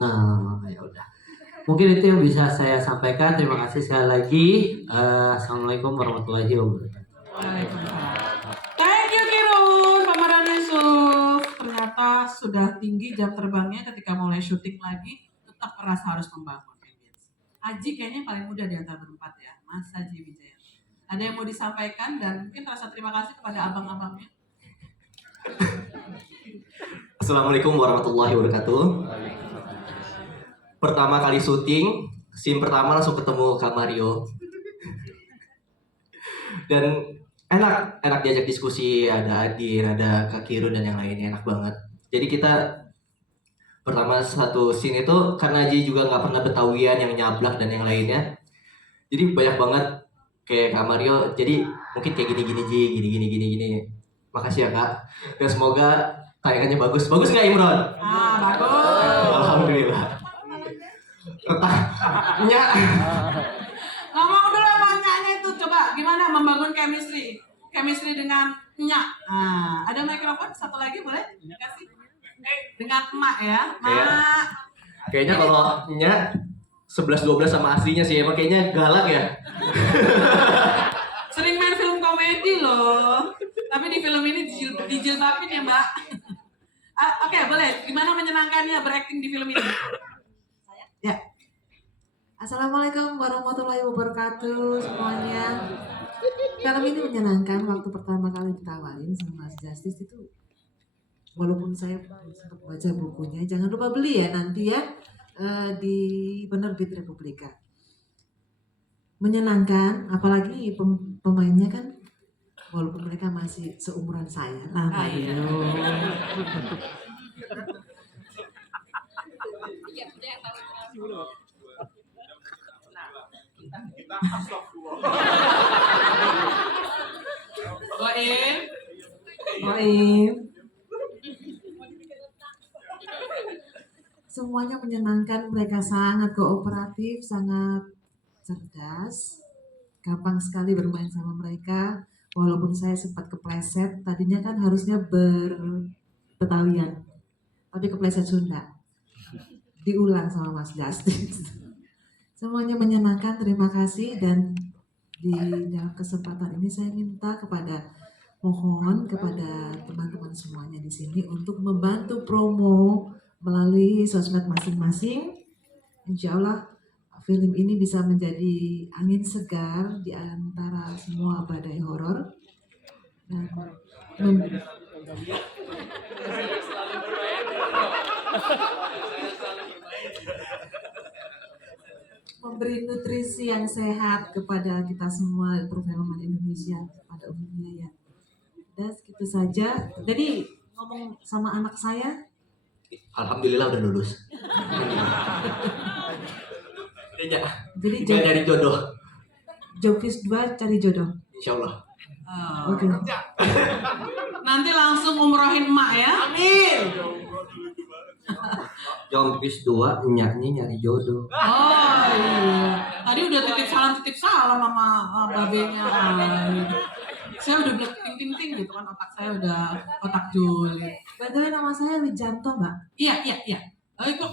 Nah, ya udah. Mungkin itu yang bisa saya sampaikan. Terima kasih sekali lagi. Assalamualaikum warahmatullahi wabarakatuh. Thank you Kirun, Pameran Yusuf. Ternyata sudah tinggi jam terbangnya ketika mulai syuting lagi, tetap merasa harus membangun. Aji kayaknya paling muda di antara berempat ya, Mas Haji Wijaya. Ada yang mau disampaikan dan mungkin rasa terima kasih kepada abang-abangnya. Assalamualaikum warahmatullahi wabarakatuh. Pertama kali syuting, scene pertama langsung ketemu Kak Mario. Dan enak diajak diskusi, ada Adin, ada Kak Kirun dan yang lainnya, enak banget. Jadi kita pertama satu scene itu karena Aji juga nggak pernah Betawian yang nyablak dan yang lainnya. Jadi banyak banget kayak Kak Mario. Jadi mungkin kayak gini. Makasih ya Kak. Dan semoga tayangannya bagus. Bagus nggak Imron? Bagus. Alhamdulillah. Ngomong dulu sama nyanya itu, coba gimana membangun chemistry dengan nyak. Nah, ada mikrofon satu lagi boleh dikasih? Dengan emak ya, emak. Kayaknya kalau Nya 11-12 sama aslinya sih, emang kayaknya galak ya. Sering main film komedi loh. Tapi di film ini dijilbabin ya Mbak. Oke, boleh. Gimana menyenangkannya berakting di film ini? Ya. Assalamualaikum warahmatullahi wabarakatuh semuanya. Film ini menyenangkan. Waktu pertama kali ditawarin sama Mas Justice itu, walaupun saya sempat baca bukunya, jangan lupa beli ya nanti ya di Penerbit Republika. Menyenangkan, apalagi pemainnya kan walaupun mereka masih seumuran saya. Boim. Baik. Semuanya menyenangkan, mereka sangat kooperatif, sangat cerdas. Gampang sekali bermain sama mereka. Walaupun saya sempat kepleset, tadinya kan harusnya Betawian, tapi kepleset Sunda. Diulang sama Mas Justice. Semuanya menyenangkan, terima kasih. Dan di dalam kesempatan ini saya minta mohon kepada teman-teman semuanya di sini untuk membantu promo melalui sosmed masing-masing. Insya Allah film ini bisa menjadi angin segar di antara semua badai horor dan memberi nutrisi yang sehat kepada kita semua perfilman Indonesia pada umumnya ya. Dan segitu saja. Jadi ngomong sama anak saya, Alhamdulillah udah lulus. jadi Dari jodoh, Jobvis 2 cari jodoh. insya Allah. Oke. Nanti langsung umrohin emak ya. Amin. Jompis 2 nyanyi nyari jodoh. Oh iya. Tadi udah titip salam sama babenya. Saya udah bilang ting gitu kan, otak saya udah otak julid. Betul, nama saya Wijanto, Mbak. Iya. Kok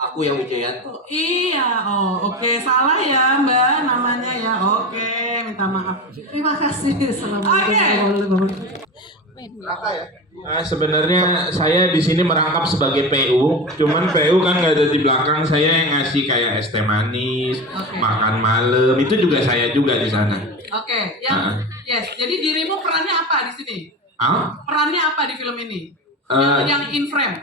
Aku yang Wijayanto. iya, oke. Salah ya Mbak namanya ya. Oke, minta maaf. Terima kasih. Assalamualaikum Oke. warahmatullahi wabarakatuh. Nah, sebenarnya saya di sini merangkap sebagai PU, cuman PU kan nggak ada di belakang, saya yang ngasih kayak es teh manis, makan malam, itu juga saya juga di sana. Oke, yes. Jadi dirimu perannya apa di sini? Perannya apa di film ini? Yang in frame.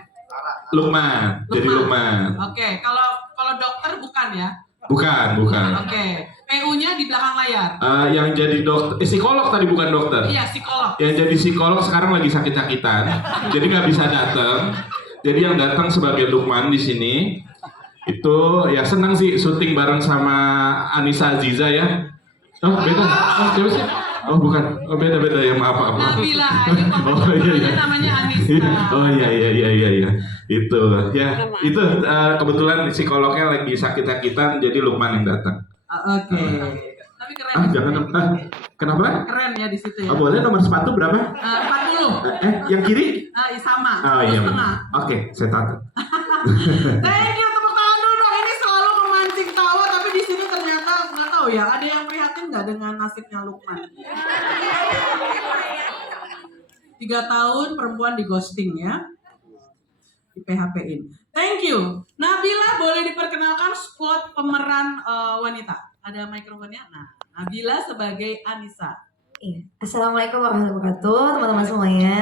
Lukman, jadi Lukman. Oke, kalau dokter bukan ya? Bukan. Oke, PU-nya di belakang layar. Yang jadi dokter, psikolog tadi bukan dokter. Iya, psikolog. Yang jadi psikolog sekarang lagi sakit-sakitan, jadi nggak bisa datang. Jadi yang datang sebagai Lukman di sini itu ya senang sih syuting bareng sama Anissa Aziza ya. Oh beda, siapa sih? Oh bukan, beda ya maaf. Nabila Ayu, namanya Anissa. Oh iya. Itu kebetulan psikolognya lagi sakit-sakitan, jadi Lukman yang datang. Oke. Tapi keren. Kenapa? Keren ya di situ ya. Boleh nomor sepatu berapa? 40. Yang kiri? Sama. Oh iya. Setengah. Oke, saya tahu. Thank you, tepuk tangan dulu dong. Ini selalu memancing tawa, tapi di sini ternyata nggak tahu ya. Ada yang prihatin nggak dengan nasibnya Lukman? 3 tahun perempuan di ghosting ya, di PHP-in. Thank you. Nabila, boleh diperkenalkan squad pemeran wanita. Ada mikrofonnya. Nah, Nabila sebagai Anissa. Iya. Assalamualaikum warahmatullahi wabarakatuh, teman-teman semuanya.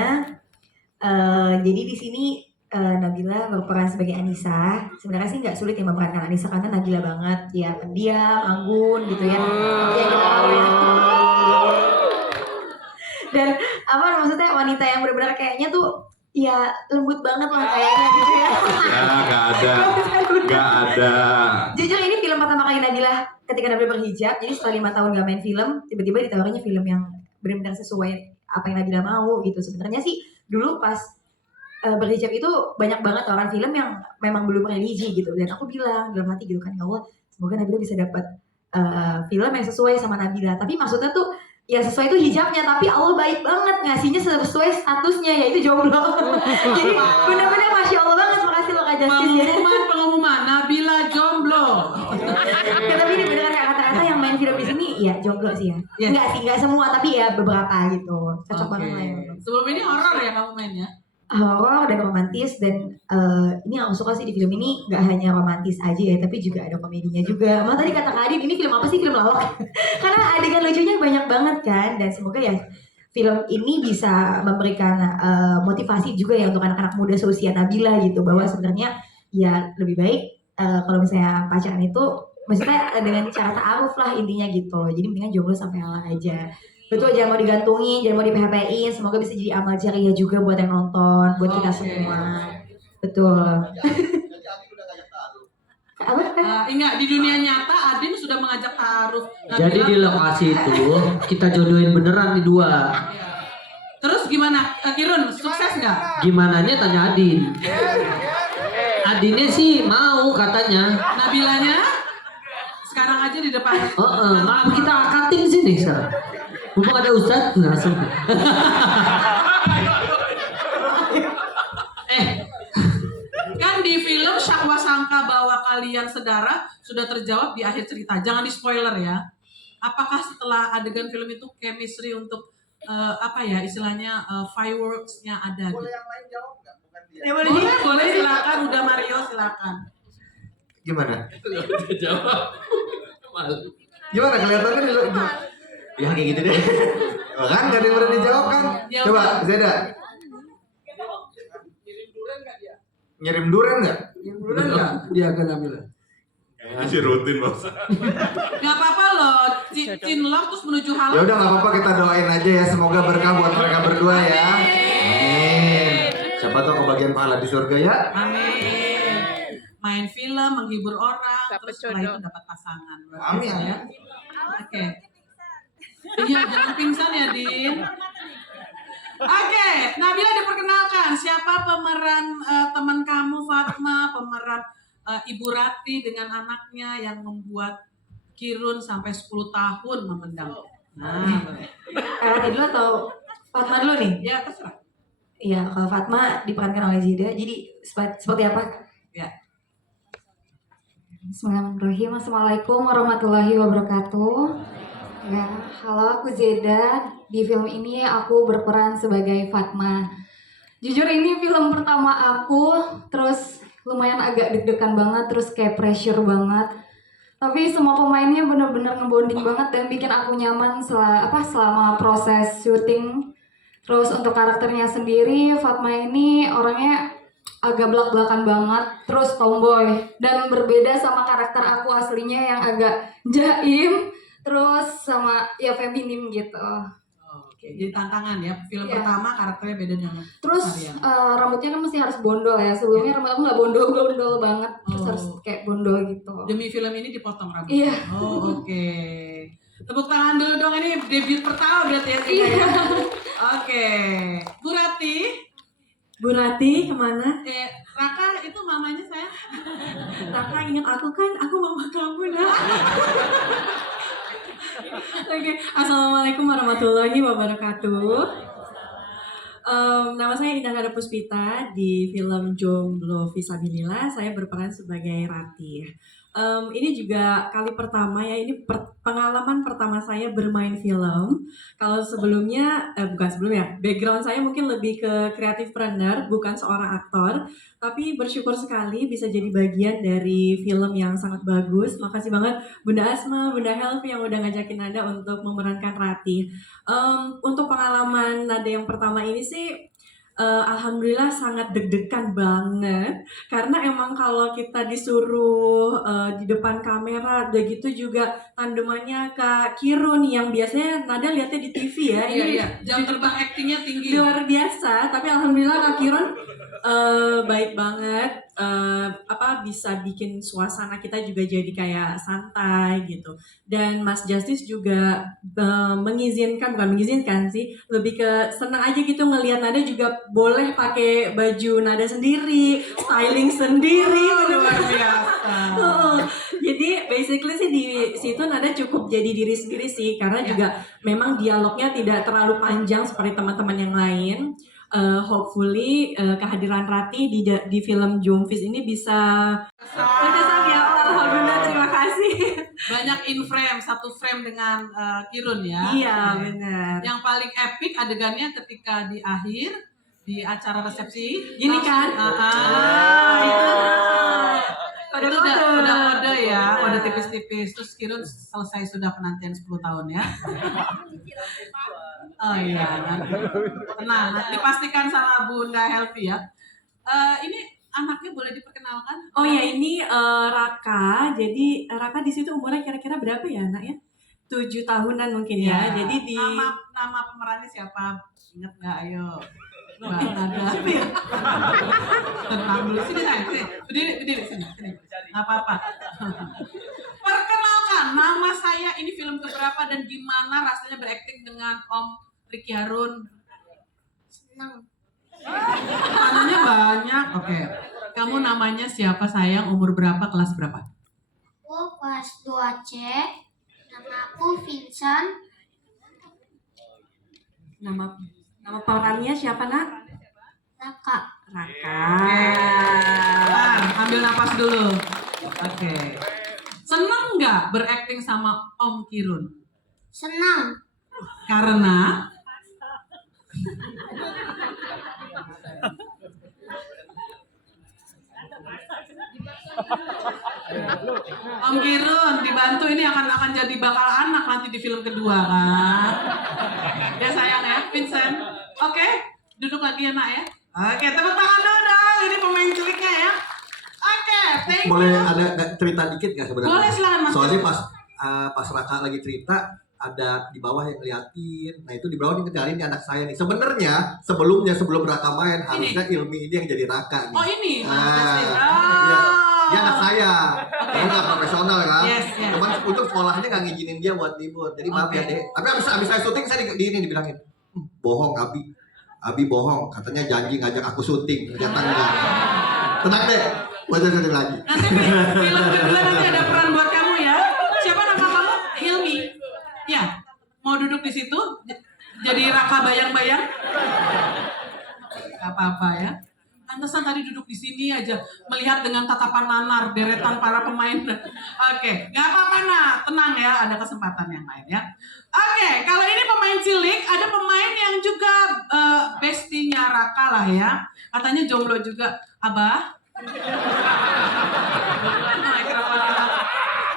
Jadi di sini Nabila berperan sebagai Anissa. Sebenarnya sih nggak sulit ya memerankan Anissa karena Nabila banget, ya pendiam, anggun gitu ya. Ya kita tahu ya. Dan maksudnya wanita yang benar-benar kayaknya tuh ya lembut banget lah kayaknya gitu ya. Nggak ada. Jujur ini film pertama kali Nabila ketika Nabila berhijab. Jadi setelah 5 tahun gak main film, tiba-tiba ditawarinnya film yang benar-benar sesuai apa yang Nabila mau gitu. Sebenarnya sih dulu pas berhijab itu banyak banget tawaran film yang memang belum religi gitu. Dan aku bilang dalam hati gitu kan, ya Allah semoga Nabila bisa dapat film yang sesuai sama Nabila. Tapi maksudnya tuh ya sesuai itu hijabnya, tapi Allah baik banget ngasihnya sesuai statusnya, yaitu jomblo. Jadi benar-benar Masya Allah banget. Makasih loh Kak Justice ya. Pengumuman Nabila jomblo. Ya, tapi ini beneran kata-kata yang main film di sini ya jomblo sih ya. Yes. Enggak sih, enggak semua, tapi ya beberapa gitu. Cocok banget lah ya. Sebelum ini horor ya kamu mainnya? Horor dan romantis, dan ini yang aku suka sih di film ini nggak hanya romantis aja ya, tapi juga ada komedinya juga. Malah tadi kata Kak Adin, ini film apa sih? Film lawak. Karena adegan lucunya banyak banget kan, dan semoga ya film ini bisa memberikan motivasi juga ya untuk anak-anak muda seusia Nabila gitu, bahwa sebenarnya ya lebih baik kalau misalnya pacaran itu maksudnya dengan cara ta'aruf lah intinya gitu. Jadi mendingan jomblo sampai Allah aja. Betul, jangan mau digantungin, jangan mau di PHP-in. Semoga bisa jadi amal jariah juga buat yang nonton, buat kita Oke. semua. Betul. Apa? Ingat di dunia nyata Adin sudah mengajak taruh. Jadi di lokasi itu kita jodohin beneran di dua. Terus gimana? Kirun, sukses nggak? Gimananya tanya Adin. Adinnya sih mau katanya. Nabilanya sekarang aja di depan. Maaf kita akatin sini sekarang. Mumpung ada Ustadz langsung. Kan di film Syahwa Sangka bahwa kalian sedara sudah terjawab di akhir cerita. Jangan di spoiler ya. Apakah setelah adegan film itu chemistry untuk istilahnya fireworks-nya ada? Boleh yang lain jawab nggak? Bukan dia. Boleh silakan. Udah Mario silakan. Gimana? Jawab. Gimana kelihatannya di ya kayak gitu deh. Kan nggak ada yang berani jawab kan? Ya, Coba udah. Zeda. Ngirim duren nggak? Dia akan ambil. Masih rutin bos. Gak apa-apa loh. Cinlok terus menuju Ya halal. udah nggak apa-apa, kita doain aja ya, semoga berkah buat mereka berdua ya. Amin. Siapa tahu kebagian pahala di surga ya. Amin. Main film, menghibur orang, terus setelah itu dapat pasangan. Luar biasa Amin. ya. Oke. Iya, jangan pingsan ya, Din. Oke, Nabila diperkenalkan. Siapa pemeran teman kamu Fatma, pemeran Ibu Rati dengan anaknya yang membuat Kirun sampai 10 tahun memendam. Nah, Rati dulu atau Fatma dulu nih? ya terserah. Iya, kalau Fatma diperankan oleh Zida. Jadi seperti apa? Ya. Bismillahirrahmanirrahim. Assalamualaikum warahmatullahi wabarakatuh. Ya, halo, aku Zeda. Di film ini aku berperan sebagai Fatma. Jujur ini film pertama aku, terus lumayan agak deg-degan banget, terus kayak pressure banget. Tapi semua pemainnya benar-benar ngebonding banget dan bikin aku nyaman selama proses syuting. Terus untuk karakternya sendiri, Fatma ini orangnya agak belak-belakan banget, terus tomboy, dan berbeda sama karakter aku aslinya yang agak jaim, terus sama ya feminim gitu. Oke, jadi tantangan ya. Film Iya. pertama karakternya beda dengan Terus Mariam. rambutnya kan mesti harus bondol ya. Sebelumnya rambut aku nggak bondol-bondol banget, terus Oh. harus kayak bondol gitu. Demi film ini dipotong rambutnya. Iya. Oh, oke. Tepuk tangan dulu dong, ini debut pertama berarti ya. Tika, ya? Oke. Bu Rati. Bu Rati kemana? Raka itu mamanya saya. Raka ingat aku kan? Aku mama kamu nak. Oke, Assalamualaikum warahmatullahi wabarakatuh. Nama saya Indah Nada Puspita. Di film Jomblo Visabilillah saya berperan sebagai Rati. Ini juga kali pertama ya, ini pengalaman pertama saya bermain film. Kalau sebelumnya, bukan sebelumnya, background saya mungkin lebih ke creative planner, bukan seorang aktor. Tapi bersyukur sekali bisa jadi bagian dari film yang sangat bagus. Makasih banget Bunda Asma, Bunda Helvi yang udah ngajakin Nada untuk memerankan Rati. Untuk pengalaman Nada yang pertama ini sih, alhamdulillah sangat deg-degan banget karena emang kalau kita disuruh di depan kamera udah gitu juga tandemannya Kak Kirun yang biasanya Nada lihatnya di TV ya. Iya. Jam terbang aktingnya tinggi. Luar biasa, tapi alhamdulillah Kak Kirun baik banget, bisa bikin suasana kita juga jadi kayak santai gitu. Dan Mas Justice juga bukan mengizinkan sih, lebih ke senang aja gitu ngelihat Nada juga boleh pakai baju Nada sendiri, styling sendiri, Luar biasa. Jadi basically sih di situ Nada cukup jadi diri sendiri sih, karena juga memang dialognya tidak terlalu panjang seperti teman-teman yang lain. Hopefully kehadiran Rati di film Jomvis ini bisa berkesan ya. Alhamdulillah, terima kasih. Banyak in frame, satu frame dengan Kirun ya. Iya, benar. Yang paling epic adegannya ketika di akhir di acara resepsi. Gini kan? Itu udah kode ya, kode tipis-tipis. Terus Kirun selesai sudah penantian 10 tahun ya. Oh iya, tenang, dipastikan sama Bunda Helvi ya. Ini anaknya boleh diperkenalkan? Oh ya, ini Raka. Jadi Raka di situ umurnya kira-kira berapa ya, Nak ya? 7 tahunan mungkin ya. Jadi di nama pemerannya siapa? Ingat nggak? Ayo. Mbak Nada. Tenang dulu, sini. Berdiri sini. Nggak apa-apa. Perkenalkan, nama saya ini film keberapa dan gimana rasanya berakting dengan Om Ricky Harun? Senang. Namanya banyak. Oke. Kamu namanya siapa sayang? Umur berapa? Kelas berapa? Aku kelas 2C. Nama aku Vincent. Nama perannya siapa, Nak? Raka. Ambil napas dulu. Oke. Seneng nggak berakting sama Om Kirun? Senang. Karena Om Kirun dibantu, ini akan jadi bakal anak nanti di film kedua kan? Ya sayang ya, Vincent. Oke, duduk lagi ya nak ya. Oke, tepuk tangan dulu dong. Ini pemain ciliknya ya. Oke, thank you. Boleh ada cerita dikit nggak sebenarnya? Boleh, silakan, Mas. Soalnya pas Raka lagi cerita, ada di bawah yang ngeliatin. Nah itu di bawah ngejalin anak saya nih. Sebenarnya sebelum Raka main harusnya Ilmi ini yang jadi Raka nih. Oh ini. Dia anak saya. Dia nggak profesional kan. Yes. Cuman untuk sekolahnya nggak ngizinin dia buat libur. Jadi maaf ya deh. Tapi abis saya syuting saya dibilangin bohong Abi bohong. Katanya janji ngajak aku syuting. Ternyata enggak. Tenang deh. Wajar lagi. Nanti film kedua nanti ada peran buat kamu ya. Siapa nama kamu? Hilmi. Ya, mau duduk di situ jadi Raka bayang-bayang? Gak apa-apa ya. Pantesan tadi duduk di sini aja melihat dengan tatapan nanar deretan para pemain. Oke, gak apa-apa nah, tenang ya, ada kesempatan yang lain ya. Oke, kalau ini pemain cilik, ada pemain yang juga bestinya Raka lah ya. Katanya jomblo juga, Abah.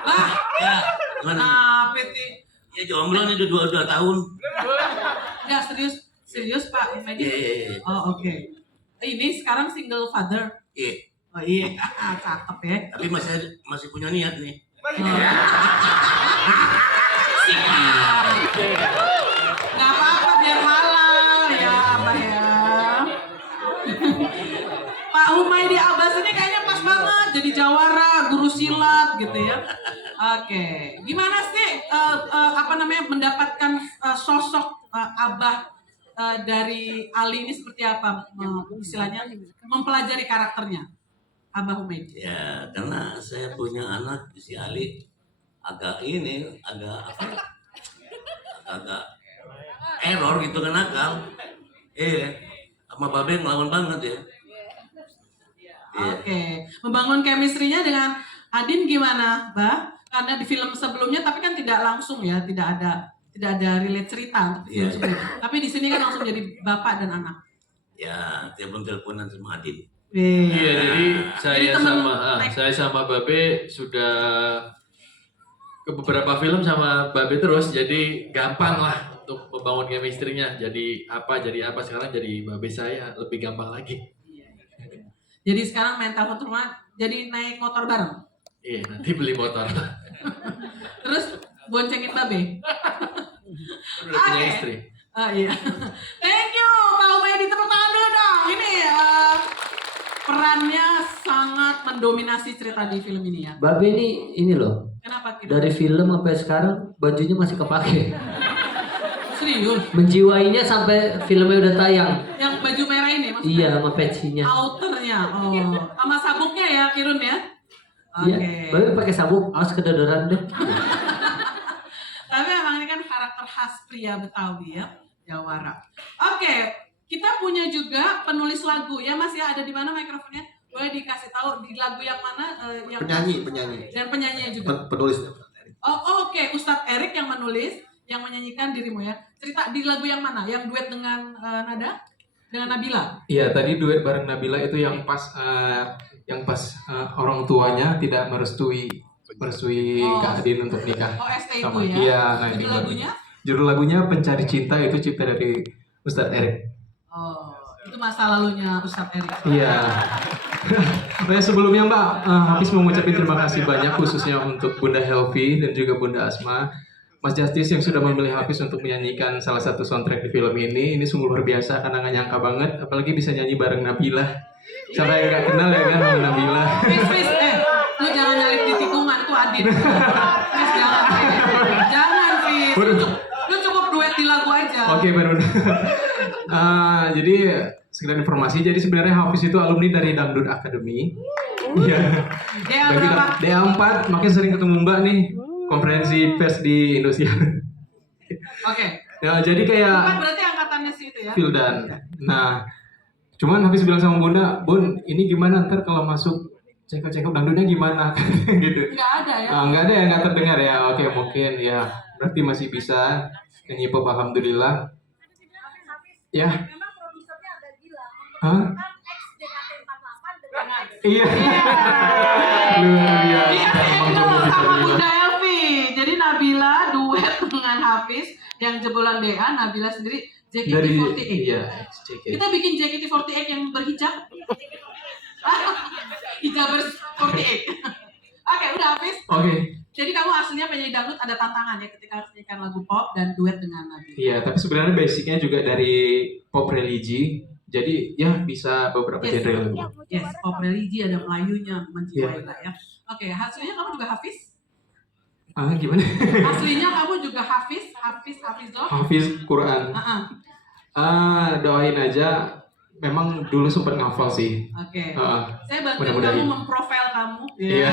Bah, ya, gimana? Peti. Ya jomblo nih udah 2 tahun. Ya serius Pak Medi. Iya. Oh oke. Ini sekarang single father. Iya. Oh iya, cakep ya. Tapi masih punya niat nih. Gak apa-apa biar halal ya apa ya. Pak Humaydi Abbas ini kayaknya pas banget jadi jawara, guru silat gitu ya. Oke, gimana sih mendapatkan sosok Abah dari Ali ini seperti apa? Istilahnya mempelajari karakternya Abah Humaydi. Ya karena saya punya anak si Ali agak error gitu kan akal. Sama Babe ngelawan banget ya. Oke, membangun chemistry-nya dengan Adin gimana, Bah? Karena di film sebelumnya tapi kan tidak langsung ya, tidak ada relate cerita untuk film sebelumnya. Tapi di sini kan langsung jadi bapak dan anak. Ya, telepon-teleponan sama Adin. Iya, jadi saya sama Babe sudah ke beberapa film sama Babe terus, jadi gampang lah untuk membangun chemistry-nya. Jadi apa sekarang jadi Babe saya lebih gampang lagi. Jadi sekarang mental motor jadi naik motor bareng. Iya, nanti beli motor. Terus boncengin Babe. Udah punya istri. Oh iya. Thank you Pak Humaydi, tepuk tangan dulu dong. Ini perannya sangat mendominasi cerita di film ini ya. Babe ini loh. Kenapa gitu? Dari film sampai sekarang bajunya masih kepake. Serius? Menjiwainya sampai filmnya udah tayang. Yang baju merah ini maksudnya? Iya, sama pecinya. Outernya. Oh, sama sabuknya ya Kirun ya? Oke. Iya, Babe pakai sabuk, awas kedodoran deh. Tapi emang ini kan karakter khas pria Betawi ya, Jawara. Oke, kita punya juga penulis lagu ya Mas ya, ada di mana mikrofonnya? Boleh dikasih tahu di lagu yang mana? Yang penyanyi. Dan penyanyinya juga. Penulisnya. Oke. Ustadz Erik yang menulis, yang menyanyikan Dirimu ya. Cerita di lagu yang mana? Yang duet dengan Nada? Dengan Nabila? Iya, tadi duet bareng Nabila itu yang pas orang tuanya tidak merestui Kak Adin untuk nikah. ST sama itu ya? Iya, nah Judul lagunya? Judul lagunya Pencari Cinta, itu cipta dari Ustadz Erik. Oh, itu masa lalunya Ustadz Erik. Iya. Nah, sebelumnya Mbak Hafiz mau ngucapin terima kasih banyak khususnya untuk Bunda Helvi dan juga Bunda Asma Mas Justice yang sudah memilih Hafiz untuk menyanyikan salah satu soundtrack di film ini sungguh luar biasa karena nggak nyangka banget, apalagi bisa nyanyi bareng Nabila. Siapa yang nggak kenal ya kan sama Nabila? Fis, lu jangan nyalip di tikungan tuh Adit. Fis, jangan Fis. Lu cukup duet di lagu aja. Oke, baru. Jadi sekedar informasi, jadi sebenarnya Hafiz itu alumni dari Dangdut Academy. Iya. DA berapa? DA 4, makanya sering ketemu Mbak nih. Konferensi pers di Indosiar. Oke. Ya, jadi kayak Berarti angkatannya sih itu ya. Fildan. Nah, cuman Hafiz bilang sama Bunda, Bun, ini gimana ntar kalau masuk cekok-cekok dangdutnya gimana? Gitu. Nggak ada ya? Nggak ada ya, nggak terdengar ya. Oke, mungkin ya. Berarti masih bisa nyanyi pop, alhamdulillah. Ya. Hah? Iya. Luar biasa. Sama Bunda Elvi. Jadi Nabila duet dengan Hafiz yang jebolan DA, Nabila sendiri JKT48. Iya, Kita bikin JKT48 yang berhijab. Hijabers 48. Oke, udah Hafiz. Oke. Jadi kamu aslinya penyanyi dangdut, ada tantangan ya ketika harus nyanyikan lagu pop dan duet dengan Nabila. Iya, tapi sebenarnya basicnya juga dari pop religi. Jadi ya bisa beberapa genre lagu. Yes, pop religi ada Melayunya, menjiwai lah ya. Oke, hasilnya kamu juga Hafiz? Gimana? Aslinya kamu juga Hafiz dong? Hafiz Quran. Doain aja. Memang dulu sempat ngafal sih. Oke. Saya bantu Mudah-mudahan. kamu memprofil kamu. Iya.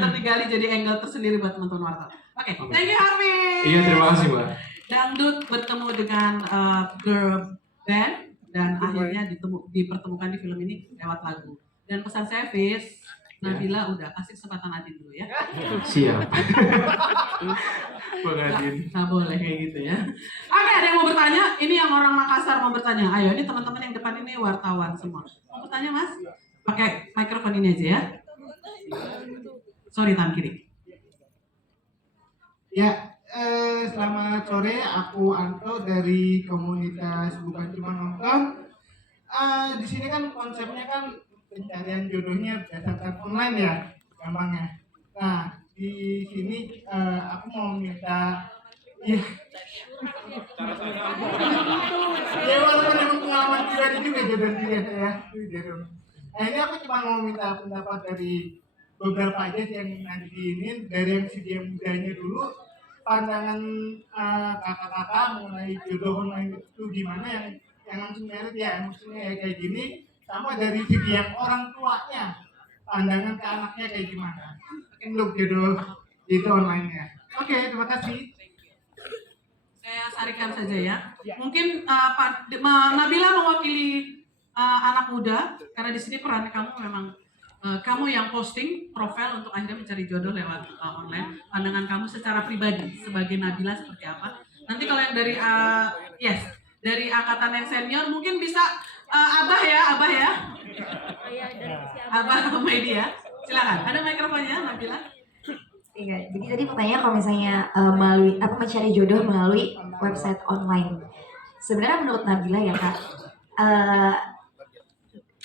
Nanti digali jadi angle tersendiri buat teman-teman wartawan. Oke, thank you Hafiz. Iya, terima kasih Mbak. Dangdut bertemu dengan girl band dan akhirnya dipertemukan di film ini lewat lagu. Dan pesan saya Hafiz, Nabila udah kasih kesempatan Adin dulu ya. Siap. Bang Adin. Nah boleh kayak gitu ya. Oke, ada yang mau bertanya? Ini yang orang Makassar mau bertanya. Ayo, ini teman-teman yang depan ini wartawan semua. Mau bertanya Mas? Pakai mikrofon ini aja ya. Sorry, tangan kiri. Ya, selamat sore. Aku Anto dari komunitas Bukan Cuma Nonton. Di sini kan konsepnya kan pencarian jodohnya berdasarkan online ya, gampangnya. Nah, di sini aku mau minta, ya walaupun emang pengalaman pribadi juga jodoh dia saya. Nah ini aku cuma mau minta pendapat dari beberapa aja yang nanti diinin, dari yang si dia mudanya dulu, pandangan kakak-kakak mengenai jodoh online itu gimana, yang langsung merit ya, maksudnya ya kayak gini, sama dari segi yang orang tuanya, pandangan ke anaknya kayak gimana untuk jodoh itu online-nya. Oke, terima kasih. Saya sarikan saja ya. Mungkin Pak Nabila mewakili anak muda, karena di sini peran kamu memang kamu yang posting profil untuk akhirnya mencari jodoh lewat online. Pandangan kamu secara pribadi sebagai Nabila seperti apa? Nanti kalau yang dari dari angkatan yang senior mungkin bisa Abah ya. Abah media. Silakan. Ada mikrofonnya Nabila. Iya, jadi tadi pertanyaan kalau misalnya melalui mencari jodoh melalui website online. Sebenarnya menurut Nabila ya Kak,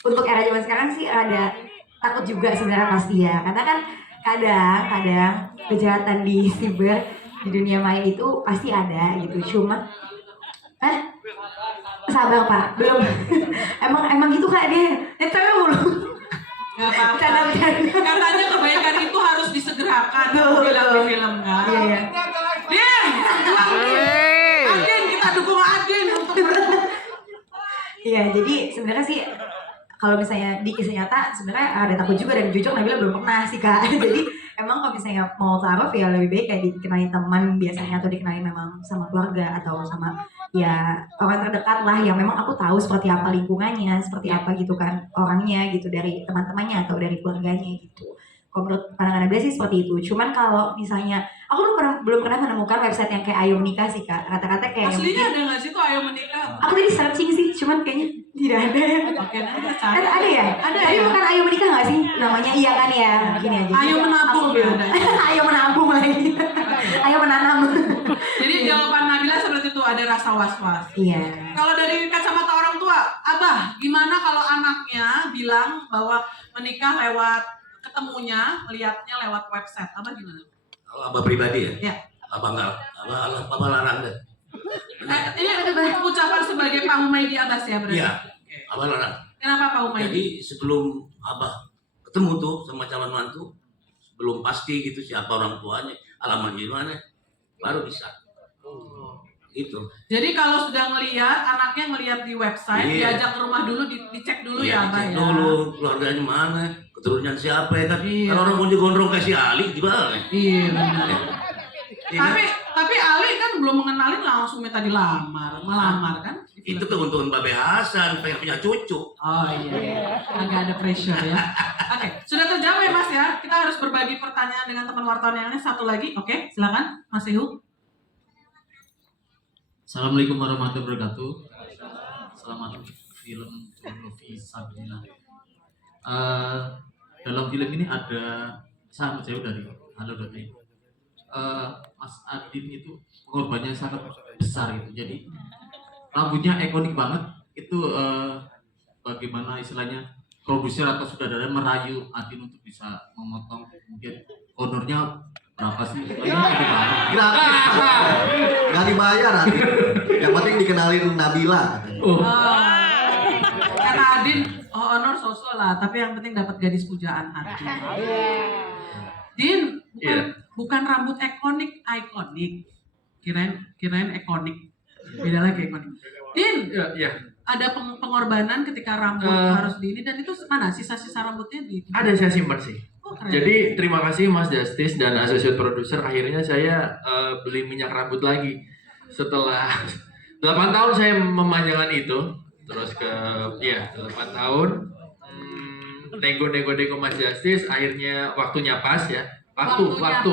untuk era zaman sekarang sih ada takut juga sebenarnya pasti ya, karena kan kadang kejahatan di siber di dunia maya itu pasti ada gitu. Cuma sabar Pak, belum. emang gitu Kak dia. Cewek mulu. Gak apa-apa. Katanya kebaikan itu harus disegerakan. Bilang di film kan. Iya. Adin, kita dukung Adin untuk Iya, jadi sebenarnya sih kalau misalnya di kisah nyata sebenarnya ada takut juga, dan jujur Nabila belum pernah sih Kak. Jadi emang kalau misalnya mau taruh ya lebih baik kayak dikenalin teman biasanya, atau dikenalin memang sama keluarga atau sama ya orang terdekat lah yang memang aku tahu seperti apa lingkungannya, seperti apa gitu kan orangnya gitu, dari teman-temannya atau dari keluarganya gitu. Kalau menurut pandangan Nabila sih seperti itu. Cuman kalau misalnya aku belum pernah menemukan website yang kayak Ayo Menikah sih Kak. Kata-kata kayak aslinya ada nggak sih tuh Ayo Menikah? Aku tadi searching sih, cuman kayaknya tidak ada. Oke, nanti kita cari. Ada ya? Ada Tapi ya? bukan Ayo Menikah nggak sih? Namanya iya kan ya? Gini aja. Ayo menabung ya. Ayo menabung lagi. Ayo menanam. Jadi jawaban Nabila seperti itu, ada rasa was-was. Iya. Kalau dari kacamata orang tua, Abah, gimana kalau anaknya bilang bahwa menikah lewat ketemunya, melihatnya lewat website, Abah gimana? Kalau Abah pribadi ya? Ya. Abang larang deh. Ini ucapan sebagai Pak Humaydi Abbas ya berarti? Iya, abang larang. Kenapa Pak Humaydi? Jadi sebelum abah ketemu tuh sama calon mantu, belum pasti gitu siapa orang tuanya, alamatnya di mana, baru bisa. Gitu. Jadi kalau sudah ngelihat anaknya ngelihat di website, diajak ke rumah dulu, dicek dulu ya Abah ya. Dicek dulu keluarganya mana, keturunan siapa ya kan. Kalau orang mau digondrong kasih Ali gimana? Iya benar. Tapi Ali kan belum mengenalin langsung minta melamar kan? Itu keuntungan Babe Hasan, pengen punya cucu. Oh iya, agak ada pressure ya. Oke, sudah terjawab ya Mas ya. Kita harus berbagi pertanyaan dengan teman wartawan yang lain. Satu lagi, oke, silakan Mas Ihu. Assalamualaikum warahmatullahi wabarakatuh. Selamat film Jomblo Fisabilillah. Dalam film ini ada sahabat saya dari Halo.net. Mas Adin itu pengorbanannya sangat besar gitu. Jadi rambutnya ikonik banget. Itu bagaimana istilahnya produser atau sutradara merayu Adin untuk bisa memotong, kemudian honornya berapa sih? Gratis. Nggak dibayar Adin. Yang penting dikenalin Nabila. Kata Adin, honor sosok lah, tapi yang penting dapat gadis pujaan hati. Din, bukan rambut ikonik. Kirain ikonik. Beda lagi ikonik. Din, ada pengorbanan ketika rambut harus di ini, dan itu mana sisa-sisa rambutnya di? Ada, saya simpan sih. Jadi terima kasih Mas Justice dan associate producer. Akhirnya saya beli minyak rambut lagi. Setelah 8 tahun saya memanjangkan itu, terus ke 8 tahun nego Mas Justice. Akhirnya waktunya pas ya. Waktu.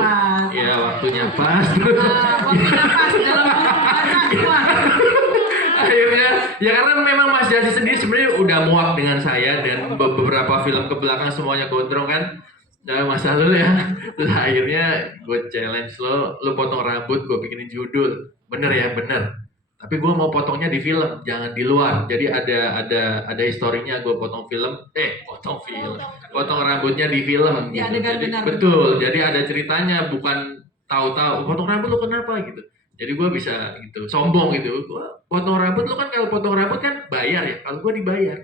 Iya, waktunya pas. Waktunya pas dalam Akhirnya ya karena memang Mas Justice sendiri sebenarnya udah muak dengan saya dan beberapa film ke belakang semuanya gondrong kan. Nah, masalah lu ya. Terus akhirnya gue challenge lo potong rambut, gue bikinin judul. Bener ya, bener. Tapi gue mau potongnya di film, jangan di luar. Jadi ada historinya, gue potong rambutnya di film. Gitu. Jadi, betul. Jadi ada ceritanya, bukan tahu-tahu potong rambut lo kenapa gitu. Jadi gue bisa gitu, sombong gitu. Gue potong rambut lo kan, kalau potong rambut kan bayar ya. Kalau gue dibayar.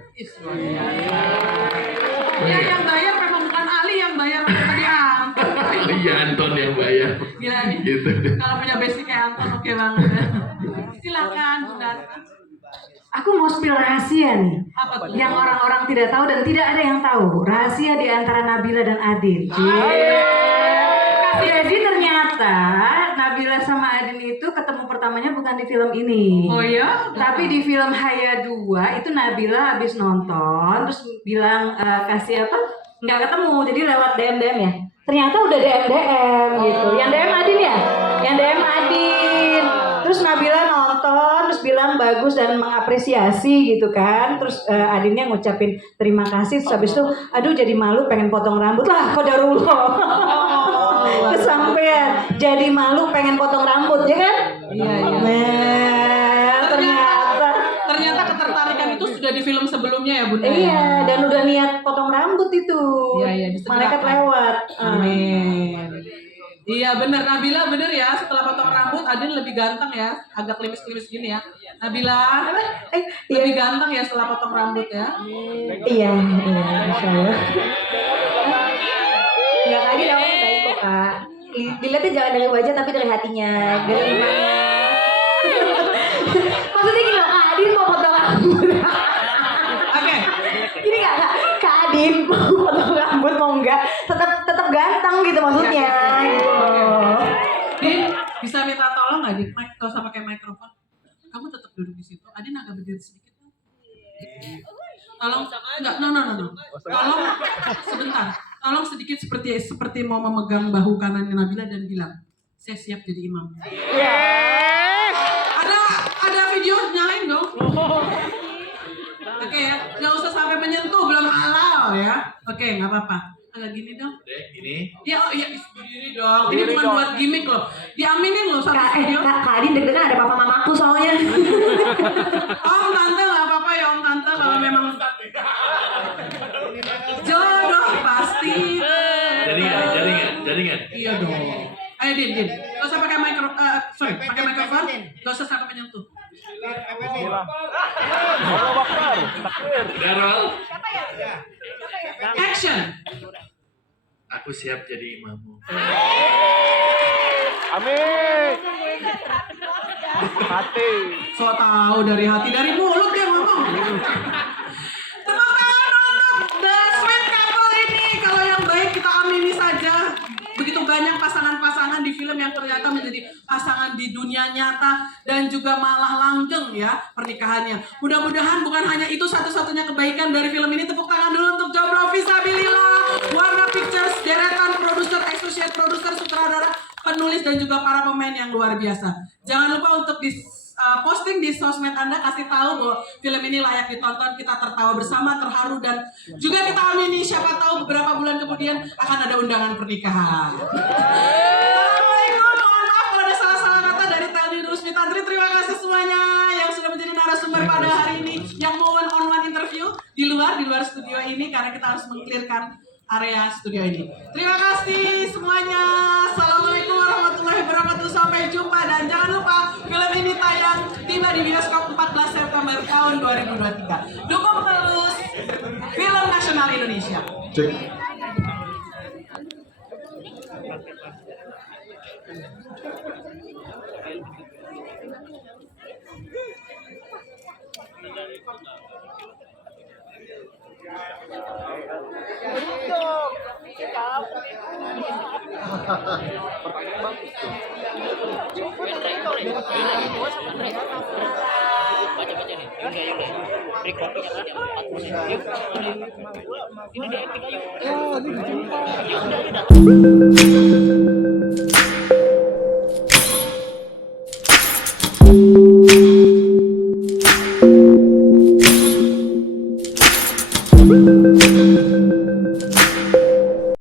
Ya yang bayar memang bukan Ali yang bayar, tadi Anton. Iya, Anton yang bayar. Gila nih. Gitu. Kalau punya basic kayak Anton oke banget. Silakan Bunda. Aku mau spill rahasia nih. Apa tuh? Yang orang-orang tidak tahu dan tidak ada yang tahu. Rahasia di antara Nabila dan Adin. Jadi ternyata Nabila sama Adin itu ketemu pertamanya bukan di film ini. Oh ya? Tapi di film Haya 2 itu Nabila habis nonton terus bilang kasih apa? Nggak ketemu, jadi lewat DM ya. Ternyata udah DM gitu. Yang DM Adin ya? Yang DM Adin. Terus Nabila nonton terus bilang bagus dan mengapresiasi gitu kan. Terus Adinnya ngucapin terima kasih. Terus habis itu aduh jadi malu pengen potong rambut lah qadarullah. Kesampean jadi malu pengen potong rambut ya kan? Iya. Nah, ternyata ketertarikan itu sudah di film sebelumnya ya Bunda. Iya, dan udah niat potong rambut itu. Iya, Malaikat lewat. Amin. Iya bener, Nabila bener ya, setelah potong rambut Adin lebih ganteng ya, agak klimis-klimis gini ya. Nabila lebih ganteng ya setelah potong rambut ya. Iya, Masya Allah. Ya tadi namanya baik kok Kak. Dilihatnya jangan dari wajah tapi dari hatinya, dari imannya. Maksudnya gini loh, Kak Adin mau potong rambut. Oke. Ini Kak Adin mau potong rambut mau enggak, tetap ganteng gitu maksudnya. Din, bisa minta tolong nggak Din? Gak usah pakai mikrofon. Kamu tetap duduk di situ. Adin agak berdiri sedikit. Tolong, enggak, no. Tolong sebentar. Tolong sedikit seperti mau memegang bahu kanan Nabila dan bilang, saya siap jadi imam. Ada video nyalain dong. Oke ya, nggak usah sampai menyentuh, belum halal ya. Oke, nggak apa-apa. Agak gini dong. Gini. Ya, oh iya, berdiri dong. Ini bukan buat gimmick loh. Diaminin loh satu video. Kak Adin deg-degan ada papa mamaku soalnya. Om tante nggak apa-apa ya Om tante kalau memang jodoh pasti. Jadi nggak? Iya dong. Ayo Din. Gak usah pakai pakai mikrofon. Gak usah sampai menyentuh. Darul. Action. Aku siap jadi imammu. Amin. Hati. So tahu dari hati, dari mulut dia ngomong. Tepuk tangan untuk the sweet couple ini. Kalau yang baik kita amini saja. Begitu banyak pasangan-pasangan di film yang ternyata menjadi pasangan di dunia nyata dan juga malah langgeng ya pernikahannya. Mudah-mudahan bukan hanya itu satu-satunya kebaikan dari film ini. Tepuk tangan dulu untuk Jomblo Fisabilillah, Warna Pictures, deretan produser, associate produser, sutradara, penulis dan juga para pemain yang luar biasa. Jangan lupa untuk posting di sosmed Anda, kasih tahu bahwa film ini layak ditonton, kita tertawa bersama, terharu dan juga kita amini siapa tahu beberapa bulan kemudian akan ada undangan pernikahan. Assalamualaikum, mohon maaf kalau ada salah-salah kata dari Teldi Rusmi Tantri. Terima kasih semuanya yang sudah menjadi narasumber pada hari ini, yang mau one-on-one interview di luar studio ini karena kita harus mengclearkan area studio ini. Terima kasih semuanya. Assalamualaikum warahmatullahi wabarakatuh. Sampai jumpa dan jangan lupa film ini tayang tiba di bioskop 14 September tahun 2023. Dukung terus film nasional Indonesia. Cek. Ini dia,